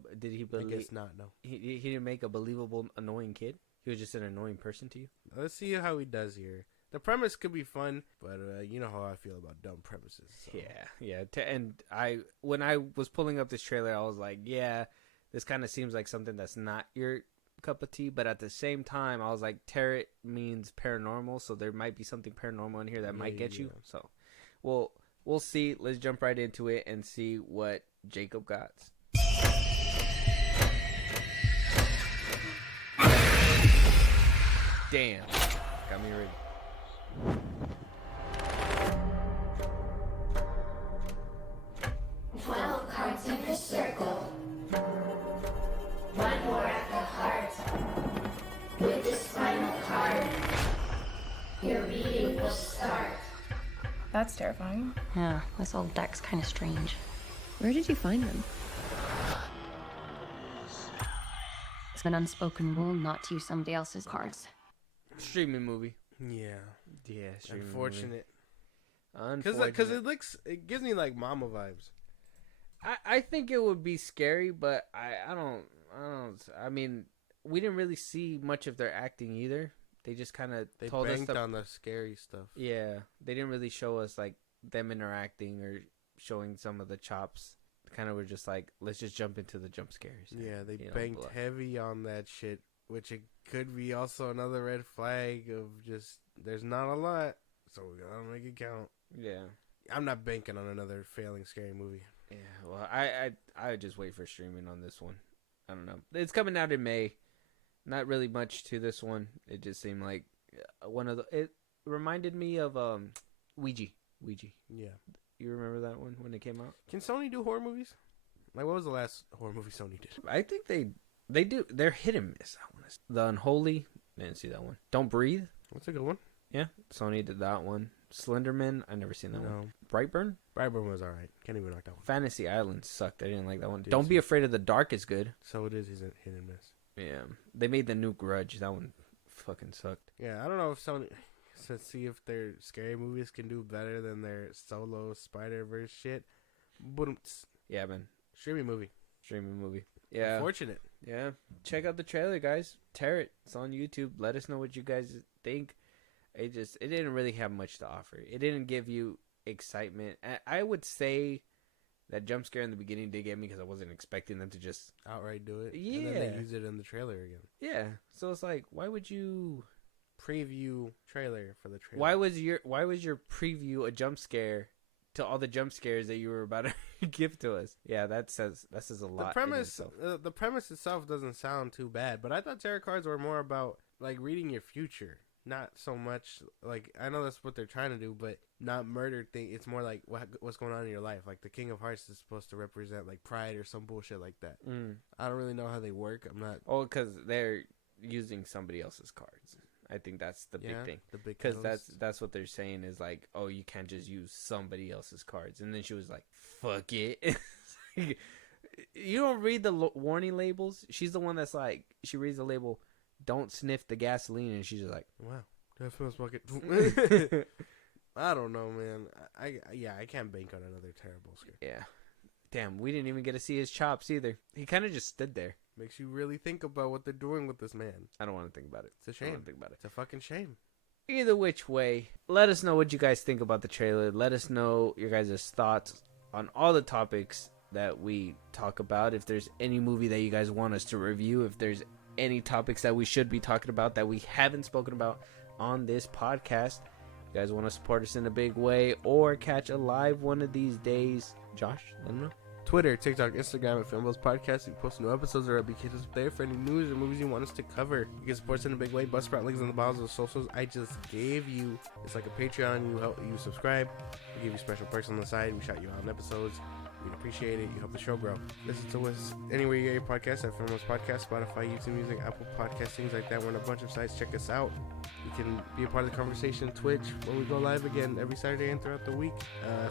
believe? guess not. No. He didn't make a believable annoying kid. He was just an annoying person to you. Let's see how he does here. The premise could be fun, but you know how I feel about dumb premises. So. Yeah. And when I was pulling up this trailer, I was like, yeah, this kind of seems like something that's not your cup of tea. But at the same time, I was like, tarot means paranormal, so there might be something paranormal in here that might get you. So, we'll see. Let's jump right into it and see what Jacob got. Damn, got me ready. 12 cards in the circle. One more at the heart. With this final card, your reading will start. That's terrifying. Yeah, this old deck's kind of strange. Where did you find them? It's an unspoken rule not to use somebody else's cards. Streaming movie. Yeah. Streaming Unfortunate. Movie. Because it gives me like mama vibes. I think it would be scary, but I mean, we didn't really see much of their acting either. They just kind of told us banked on the scary stuff. Yeah, they didn't really show us like them interacting or showing some of the chops. Kind of were just like, let's just jump into the jump scares. Yeah, they banked heavy on that shit, which it could be also another red flag of just there's not a lot, so we gotta make it count. Yeah, I'm not banking on another failing scary movie. Yeah, well, I would just wait for streaming on this one. I don't know. It's coming out in May. Not really much to this one. It just seemed like one of the. It reminded me of Ouija. Yeah, you remember that one when it came out? Can Sony do horror movies? Like, what was the last horror movie Sony did? I think they do. They're hit and miss. That one. The Unholy. Didn't see that one. Don't Breathe. That's a good one. Yeah, Sony did that one. Slenderman. I never seen that one. Brightburn. Brightburn was alright. Can't even knock that one. Fantasy Island sucked. I didn't like that one. Don't Be Afraid of the Dark is good. So it is. He's a hit and miss. Yeah, they made the new Grudge. That one fucking sucked. Yeah, I don't know if Sony. Let's see if their scary movies can do better than their solo Spider-Verse shit. But yeah, man. Streaming movie. Yeah. Unfortunate. Yeah. Check out the trailer, guys. Tear it. It's on YouTube. Let us know what you guys think. It didn't really have much to offer. It didn't give you excitement. I would say that jump scare in the beginning did get me because I wasn't expecting them to just outright do it. Yeah. And then they use it in the trailer again. Yeah. So it's like, why would you preview trailer for the trailer? Why was your preview a jump scare to all the jump scares that you were about to give to us? Yeah, that says a lot. The premise itself doesn't sound too bad, but I thought tarot cards were more about like reading your future. Not so much like, I know that's what they're trying to do, but not murder thing. It's more like what's going on in your life. Like the King of Hearts is supposed to represent like pride or some bullshit like that. I don't really know how they work. I'm not. Oh, because they're using somebody else's cards. I think that's the big thing. The big because that's what they're saying is like, oh, you can't just use somebody else's cards. And then she was like, fuck it. You don't read the warning labels. She's the one that's like, she reads the label, don't sniff the gasoline, and she's just like, wow, that smells fucking. I don't know, man. I can't bank on another terrible scare. Yeah, damn, we didn't even get to see his chops either. He kind of just stood there. Makes you really think about what they're doing with this man. I don't want to think about it. It's a shame. I don't want to think about it. It's a fucking shame. Either which way, let us know what you guys think about the trailer. Let us know your guys' thoughts on all the topics that we talk about. If there's any movie that you guys want us to review, if there's any topics that we should be talking about that we haven't spoken about on this podcast, you guys want to support us in a big way or catch a live one of these days, Josh, let them know. Twitter, TikTok, Instagram at FilmBros Podcast. We post new episodes already. Hit us there for any news or movies you want us to cover. You can support us in a big way. Buzzsprout links in the bottom of the socials I just gave you. It's like a Patreon. You subscribe. We give you special perks on the side. We shout you out in episodes. We'd appreciate it. You help the show grow. Listen to us anywhere you get your podcast at FilmBros Podcast, Spotify, YouTube Music, Apple Podcasts, things like that. We're on a bunch of sites. Check us out. You can be a part of the conversation. Twitch, when we go live again every Saturday and throughout the week.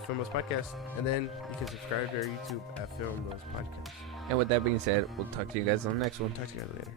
FilmBros Podcast. And then you can subscribe to our YouTube at FilmBros Podcast. And with that being said, we'll talk to you guys on the next one. Talk to you guys later.